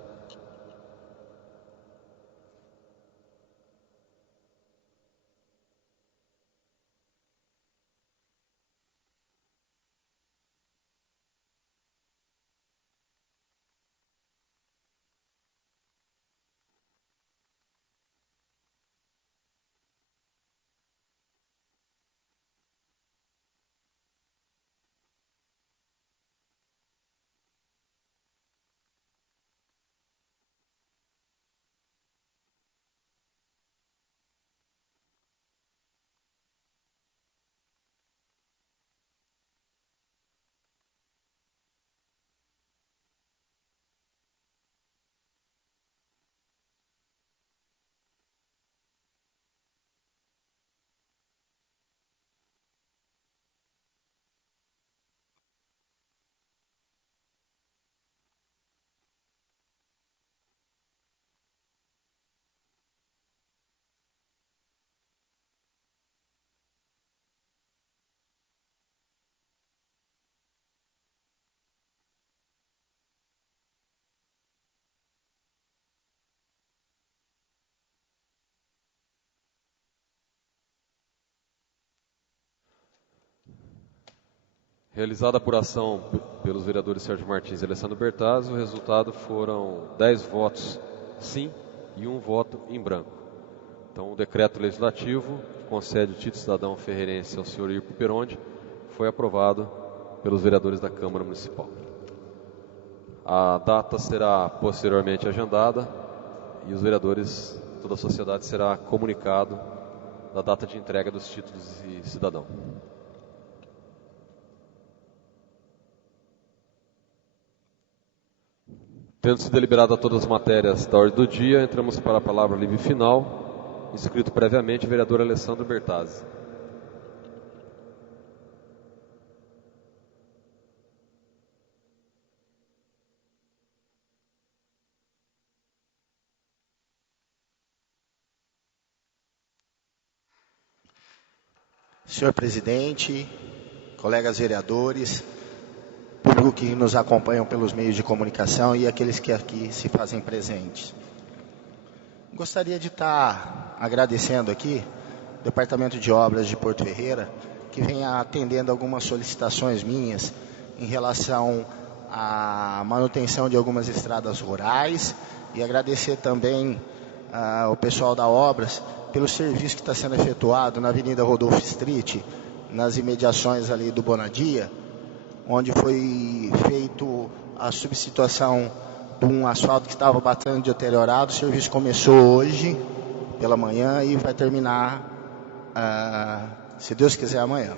Realizada a apuração pelos vereadores Sérgio Martins e Alessandro Bertazzi, o resultado foram 10 votos sim e 1 voto em branco. Então, o decreto legislativo que concede o título de cidadão ferreirense ao senhor Irpo Peronde foi aprovado pelos vereadores da Câmara Municipal. A data será posteriormente agendada e os vereadores, toda a sociedade, será comunicado da data de entrega dos títulos de cidadão. Tendo-se deliberado todas as matérias da ordem do dia, entramos para a palavra livre final, inscrito previamente o vereador Alessandro Bertazzi. Senhor presidente, colegas vereadores, público que nos acompanham pelos meios de comunicação e aqueles que aqui se fazem presentes. Gostaria de estar agradecendo aqui o Departamento de Obras de Porto Ferreira, que vem atendendo algumas solicitações minhas em relação à manutenção de algumas estradas rurais, e agradecer também ao pessoal da Obras pelo serviço que está sendo efetuado na Avenida Rodolfo Street, nas imediações ali do Bonadia, onde foi feito a substituição de um asfalto que estava bastante deteriorado. O serviço começou hoje pela manhã e vai terminar, se Deus quiser, amanhã.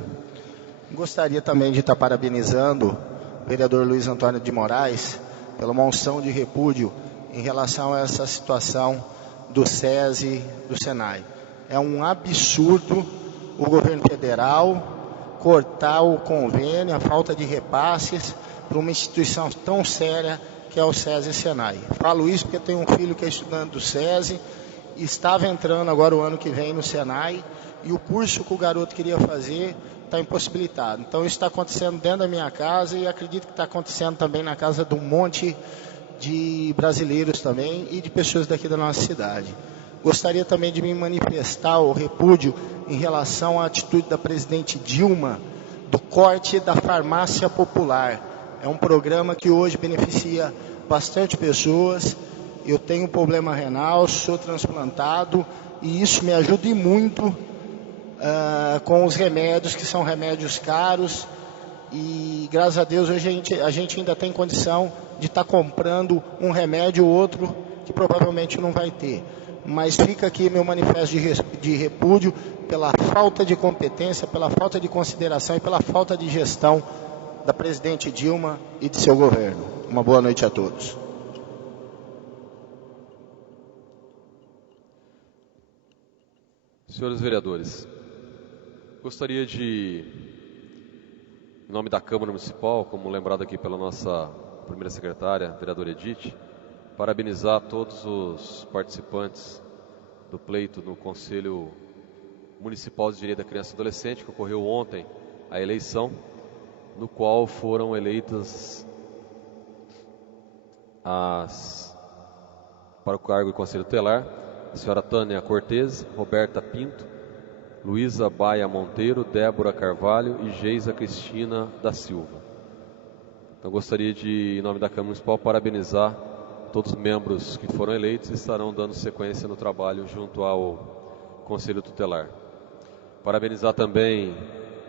Gostaria também de estar parabenizando o vereador Luiz Antônio de Moraes pela moção de repúdio em relação a essa situação do SESI, do SENAI. É um absurdo o governo federal cortar o convênio, a falta de repasses para uma instituição tão séria que é o SESI e SENAI. Falo isso porque tenho um filho que é estudante do SESI, estava entrando agora o ano que vem no SENAI, e o curso que o garoto queria fazer está impossibilitado. Então isso está acontecendo dentro da minha casa e acredito que está acontecendo também na casa de um monte de brasileiros também e de pessoas daqui da nossa cidade. Gostaria também de me manifestar o repúdio em relação à atitude da presidente Dilma do corte da farmácia popular. É um programa que hoje beneficia bastante pessoas. Eu tenho um problema renal, sou transplantado e isso me ajuda e muito com os remédios, que são remédios caros. E graças a Deus hoje a gente ainda tem condição de estar comprando um remédio ou outro que provavelmente não vai ter. Mas fica aqui meu manifesto de repúdio pela falta de competência, pela falta de consideração e pela falta de gestão da presidente Dilma e de seu governo. Uma boa noite a todos. Senhores vereadores, gostaria de, em nome da Câmara Municipal, como lembrado aqui pela nossa primeira secretária, vereadora Edith, parabenizar todos os participantes do pleito no Conselho Municipal de Direito da Criança e Adolescente, que ocorreu ontem a eleição, no qual foram eleitas para o cargo de Conselho Tutelar a senhora Tânia Cortez, Roberta Pinto, Luísa Baia Monteiro, Débora Carvalho e Geisa Cristina da Silva. Então gostaria de, em nome da Câmara Municipal, parabenizar todos os membros que foram eleitos e estarão dando sequência no trabalho junto ao Conselho Tutelar. Parabenizar também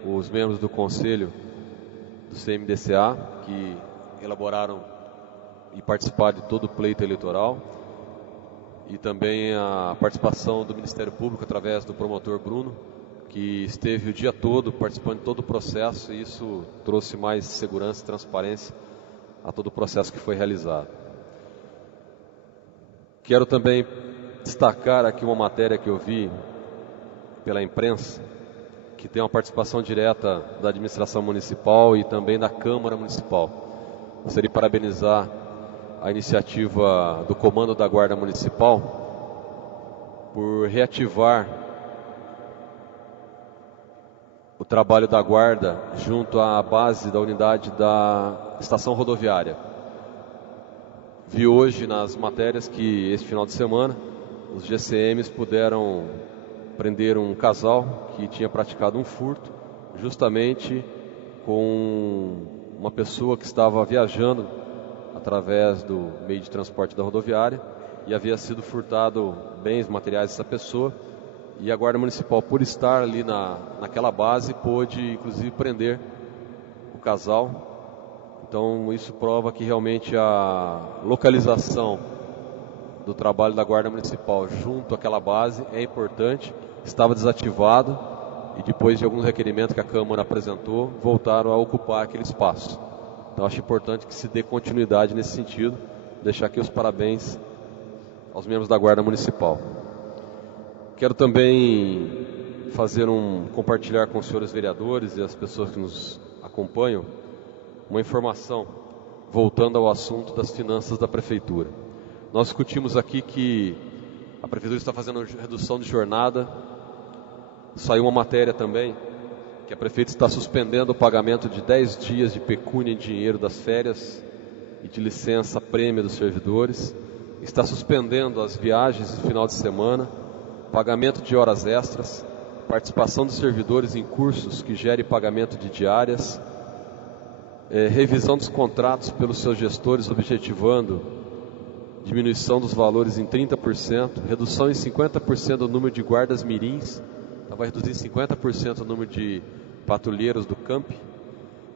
os membros do Conselho do CMDCA, que elaboraram e participaram de todo o pleito eleitoral, e também a participação do Ministério Público através do promotor Bruno, que esteve o dia todo participando de todo o processo, e isso trouxe mais segurança e transparência a todo o processo que foi realizado. Quero também destacar aqui uma matéria que eu vi pela imprensa, que tem uma participação direta da administração municipal e também da Câmara Municipal. Gostaria de parabenizar a iniciativa do Comando da Guarda Municipal por reativar o trabalho da Guarda junto à base da unidade da estação rodoviária. Vi hoje nas matérias que este final de semana os GCMs puderam prender um casal que tinha praticado um furto justamente com uma pessoa que estava viajando através do meio de transporte da rodoviária e havia sido furtado bens materiais dessa pessoa, e a Guarda Municipal, por estar ali naquela base, pôde inclusive prender o casal. Então isso prova que realmente a localização do trabalho da Guarda Municipal junto àquela base é importante. Estava desativado e depois de alguns requerimentos que a Câmara apresentou, voltaram a ocupar aquele espaço. Então acho importante que se dê continuidade nesse sentido. Deixar aqui os parabéns aos membros da Guarda Municipal. Quero também compartilhar com os senhores vereadores e as pessoas que nos acompanham uma informação voltando ao assunto das finanças da Prefeitura. Nós discutimos aqui que a Prefeitura está fazendo redução de jornada. Saiu uma matéria também que a Prefeitura está suspendendo o pagamento de 10 dias de pecúnia em dinheiro das férias e de licença prêmio dos servidores. Está suspendendo as viagens de final de semana, pagamento de horas extras, participação dos servidores em cursos que gerem pagamento de diárias, revisão dos contratos pelos seus gestores, objetivando diminuição dos valores em 30%, redução em 50% do número de guardas mirins, vai reduzir em 50% o número de patrulheiros do CAMP,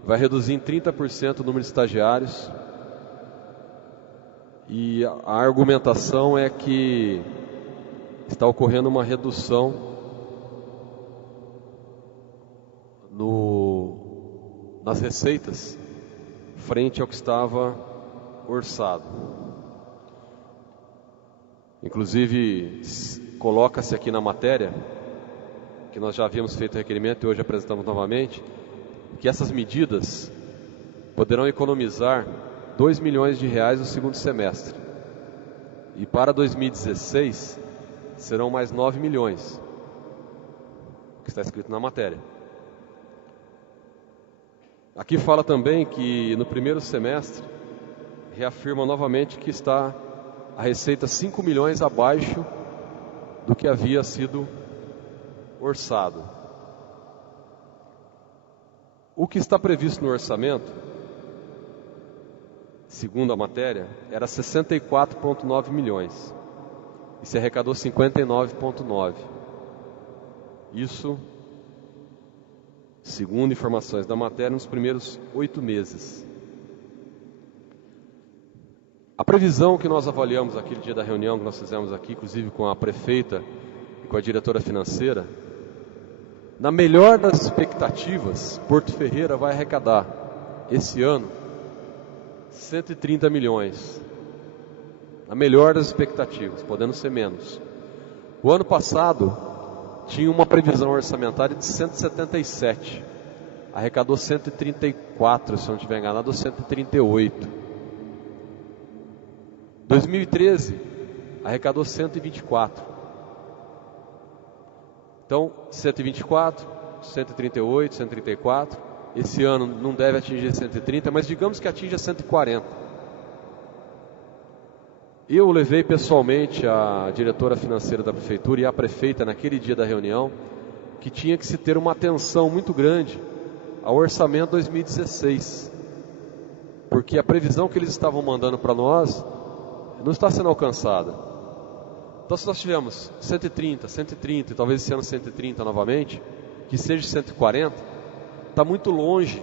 vai reduzir em 30% o número de estagiários, e a argumentação é que está ocorrendo uma redução nas receitas frente ao que estava orçado. Inclusive, coloca-se aqui na matéria, que nós já havíamos feito requerimento e hoje apresentamos novamente, que essas medidas poderão economizar R$2 milhões no segundo semestre. E para 2016 serão mais 9 milhões, que está escrito na matéria. Aqui fala também que no primeiro semestre reafirma novamente que está a receita 5 milhões abaixo do que havia sido orçado. O que está previsto no orçamento, segundo a matéria, era 64,9 milhões e se arrecadou 59,9. Isso, segundo informações da matéria, nos primeiros 8 meses. A previsão que nós avaliamos aquele dia da reunião que nós fizemos aqui, inclusive com a prefeita e com a diretora financeira, na melhor das expectativas, Porto Ferreira vai arrecadar esse ano 130 milhões. Na melhor das expectativas, podendo ser menos. O ano passado tinha uma previsão orçamentária de 177. Arrecadou 134, se eu não estiver enganado, ou 138. 2013, arrecadou 124. Então, 124, 138, 134. Esse ano não deve atingir 130, mas digamos que atinja 140. Eu levei pessoalmente a diretora financeira da prefeitura e a prefeita naquele dia da reunião que tinha que se ter uma atenção muito grande ao orçamento 2016, porque a previsão que eles estavam mandando para nós não está sendo alcançada. Então, se nós tivermos 130, 130 e talvez esse ano 130 novamente, que seja 140, está muito longe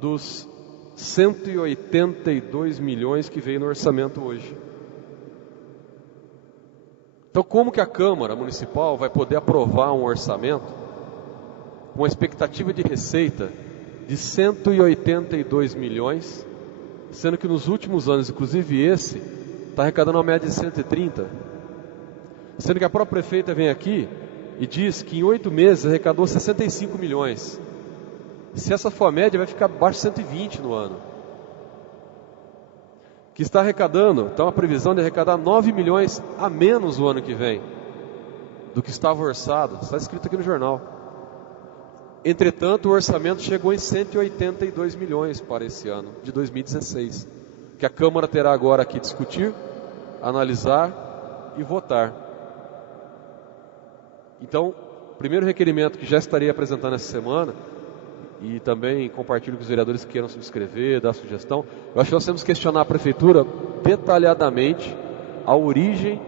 dos 182 milhões que veio no orçamento hoje. Então, como que a Câmara Municipal vai poder aprovar um orçamento com uma expectativa de receita de 182 milhões, sendo que nos últimos anos, inclusive esse, está arrecadando uma média de 130, sendo que a própria prefeita vem aqui e diz que em 8 meses arrecadou 65 milhões. Se essa for a média, vai ficar abaixo de 120 no ano. Que está arrecadando, então a previsão de arrecadar 9 milhões a menos o ano que vem do que estava orçado. Está escrito aqui no jornal. Entretanto, o orçamento chegou em 182 milhões para esse ano, de 2016, que a Câmara terá agora que discutir, analisar e votar. Então, o primeiro requerimento que já estarei apresentando essa semana, e também compartilho com os vereadores que queiram subscrever, dar sugestão, eu acho que nós temos que questionar a Prefeitura detalhadamente a origem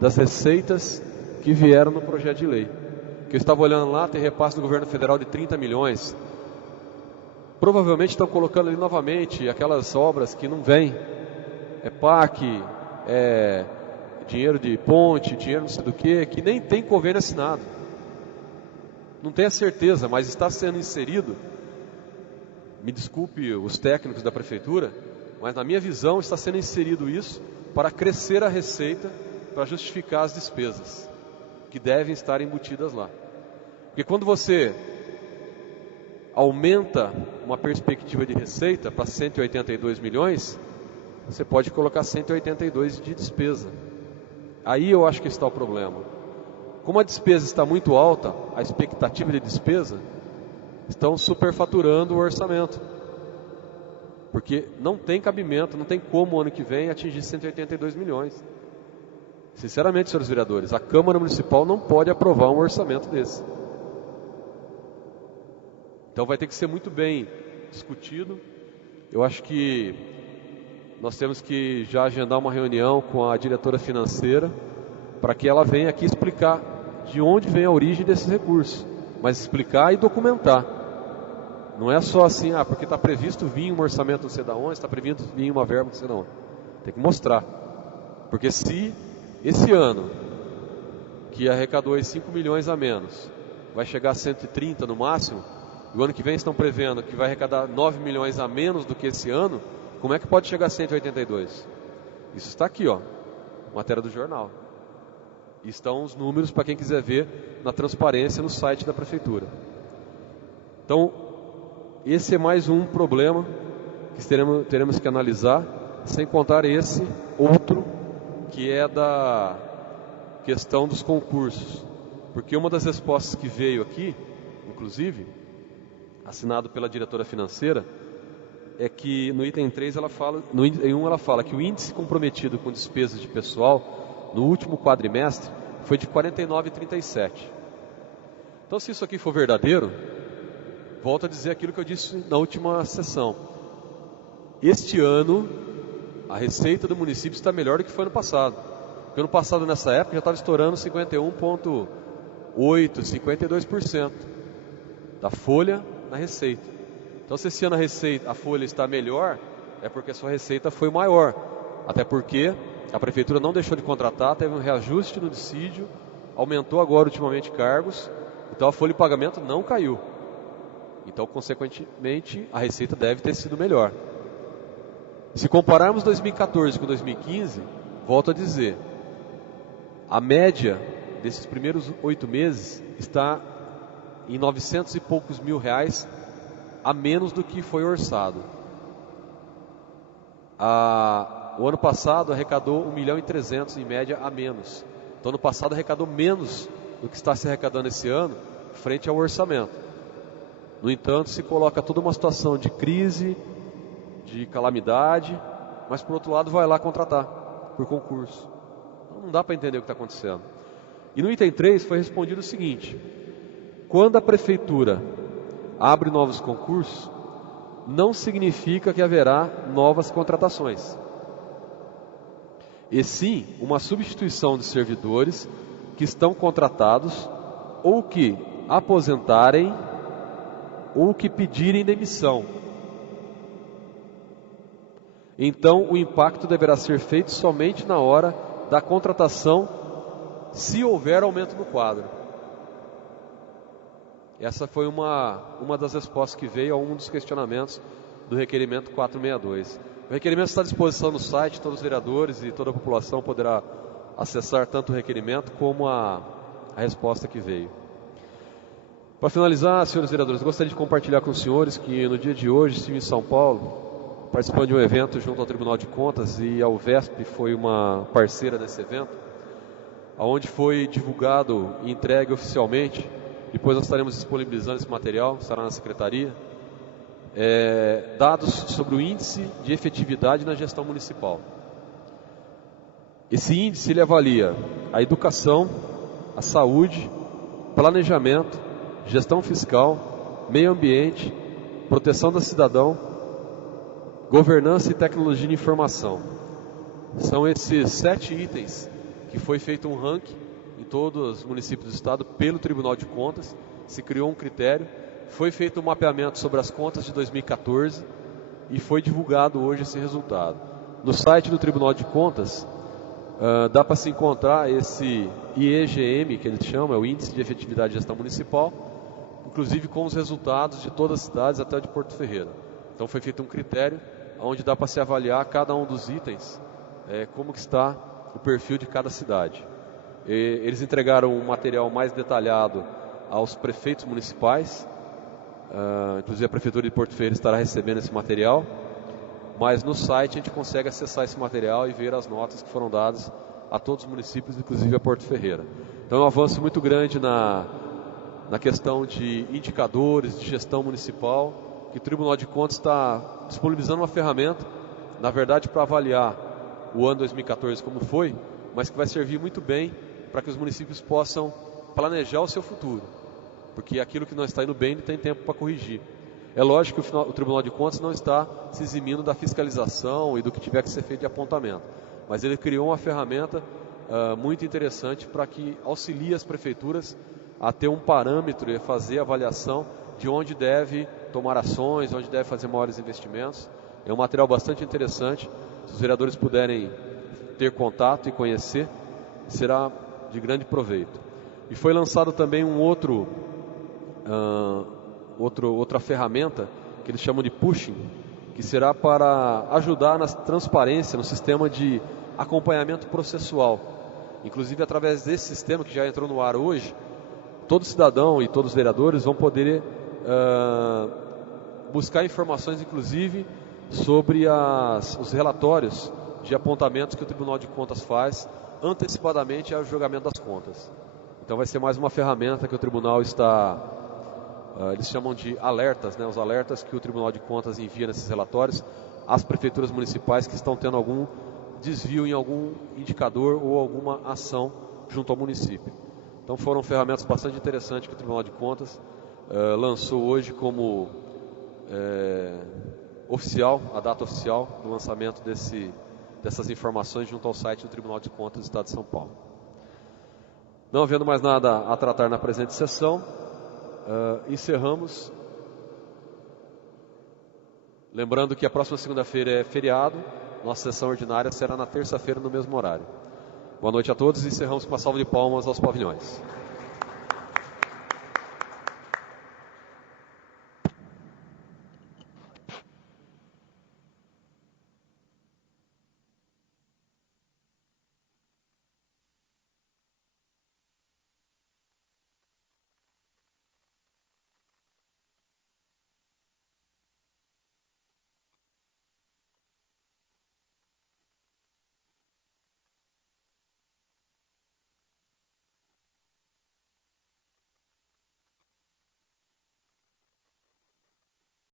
das receitas que vieram no projeto de lei. Que eu estava olhando lá, tem repasse do governo federal de 30 milhões. Provavelmente estão colocando ali novamente aquelas obras que não vêm. É PAC, é dinheiro de ponte, dinheiro não sei do que nem tem convênio assinado. Não tenho a certeza, mas está sendo inserido. Me desculpe os técnicos da prefeitura, mas na minha visão está sendo inserido isso para crescer a receita, para justificar as despesas que devem estar embutidas lá. Porque quando você aumenta uma perspectiva de receita para 182 milhões, você pode colocar 182 de despesa. Aí eu acho que está o problema. Como a despesa está muito alta, a expectativa de despesa, estão superfaturando o orçamento. Porque não tem cabimento, não tem como o ano que vem atingir 182 milhões. Sinceramente, senhores vereadores, a Câmara Municipal não pode aprovar um orçamento desse. Então vai ter que ser muito bem discutido. Eu acho que nós temos que já agendar uma reunião com a diretora financeira para que ela venha aqui explicar de onde vem a origem desses recursos, mas explicar e documentar. Não é só assim, porque está previsto vir um orçamento não sei de onde, está previsto vir uma verba não sei de onde. Tem que mostrar. Porque se esse ano, que arrecadou 5 milhões a menos, vai chegar a 130 no máximo, e o ano que vem estão prevendo que vai arrecadar 9 milhões a menos do que esse ano, como é que pode chegar a 182? Isso está aqui, matéria do jornal. E estão os números para quem quiser ver na transparência no site da prefeitura. Então, esse é mais um problema que teremos que analisar, sem contar esse outro, que é da questão dos concursos. Porque uma das respostas que veio aqui, inclusive, assinado pela diretora financeira, é que no item 3 ela fala, em 1 ela fala que o índice comprometido com despesas de pessoal no último quadrimestre foi de 49,37. Então, se isso aqui for verdadeiro, volto a dizer aquilo que eu disse na última sessão. Este ano, a receita do município está melhor do que foi no passado. Porque ano passado, nessa época, já estava estourando 51,8%, 52% da folha na receita. Então, se esse ano a folha está melhor, é porque a sua receita foi maior. Até porque a prefeitura não deixou de contratar, teve um reajuste no dissídio, aumentou agora ultimamente cargos, então a folha de pagamento não caiu. Então, consequentemente, a receita deve ter sido melhor. Se compararmos 2014 com 2015, volto a dizer, a média desses primeiros 8 meses está em 900 e poucos mil reais a menos do que foi orçado. O ano passado arrecadou 1.300.000 em média a menos. Então, ano passado arrecadou menos do que está se arrecadando esse ano frente ao orçamento. No entanto, se coloca toda uma situação de crise, de calamidade, mas por outro lado vai lá contratar por concurso. Então, não dá para entender o que está acontecendo. E no item 3 foi respondido o seguinte: quando a prefeitura abre novos concursos, não significa que haverá novas contratações, e sim uma substituição de servidores que estão contratados ou que aposentarem ou que pedirem demissão. Então o impacto deverá ser feito somente na hora da contratação, se houver aumento no quadro. Essa foi uma das respostas que veio a um dos questionamentos do requerimento 462. O requerimento está à disposição no site, todos os vereadores e toda a população poderá acessar tanto o requerimento como a resposta que veio. Para finalizar, senhores vereadores, gostaria de compartilhar com os senhores que no dia de hoje estive em São Paulo, participando de um evento junto ao Tribunal de Contas, e a UVESP foi uma parceira desse evento, onde foi divulgado e entregue oficialmente, depois nós estaremos disponibilizando esse material, estará na secretaria, dados sobre o índice de efetividade na gestão municipal. Esse índice ele avalia a educação, a saúde, planejamento, gestão fiscal, meio ambiente, proteção do cidadão, governança e tecnologia de informação. São esses 7 itens que foi feito um ranking em todos os municípios do estado pelo Tribunal de Contas, se criou um critério, foi feito um mapeamento sobre as contas de 2014 e foi divulgado hoje esse resultado. No site do Tribunal de Contas, dá para se encontrar esse IEGM, que eles chamam, é o Índice de Efetividade de Gestão Municipal, inclusive com os resultados de todas as cidades até de Porto Ferreira. Então foi feito um critério onde dá para se avaliar cada um dos itens, como que está o perfil de cada cidade. Eles entregaram um material mais detalhado aos prefeitos municipais, inclusive a Prefeitura de Porto Ferreira estará recebendo esse material, mas no site a gente consegue acessar esse material e ver as notas que foram dadas a todos os municípios, inclusive a Porto Ferreira. Então é um avanço muito grande na questão de indicadores de gestão municipal, que o Tribunal de Contas está disponibilizando uma ferramenta, na verdade para avaliar o ano 2014 como foi, mas que vai servir muito bem para que os municípios possam planejar o seu futuro, porque aquilo que não está indo bem, ele tem tempo para corrigir. É lógico que o Tribunal de Contas não está se eximindo da fiscalização e do que tiver que ser feito de apontamento, mas ele criou uma ferramenta muito interessante para que auxilie as prefeituras a ter um parâmetro e a fazer a avaliação de onde deve tomar ações, onde deve fazer maiores investimentos. É um material bastante interessante. Se os vereadores puderem ter contato e conhecer, será de grande proveito. E foi lançado também outra ferramenta que eles chamam de Pushing, que será para ajudar na transparência no sistema de acompanhamento processual. Inclusive, através desse sistema que já entrou no ar hoje, todo cidadão e todos os vereadores vão poder buscar informações, inclusive, sobre os relatórios de apontamentos que o Tribunal de Contas faz antecipadamente ao julgamento das contas. Então vai ser mais uma ferramenta que o Tribunal está, eles chamam de alertas, os alertas que o Tribunal de Contas envia nesses relatórios às prefeituras municipais que estão tendo algum desvio em algum indicador ou alguma ação junto ao município. Então foram ferramentas bastante interessantes que o Tribunal de Contas lançou hoje como oficial, a data oficial do lançamento dessas informações junto ao site do Tribunal de Contas do Estado de São Paulo. Não havendo mais nada a tratar na presente sessão, encerramos. Lembrando que a próxima segunda-feira é feriado, nossa sessão ordinária será na terça-feira no mesmo horário. Boa noite a todos e encerramos com uma salva de palmas aos pavilhões.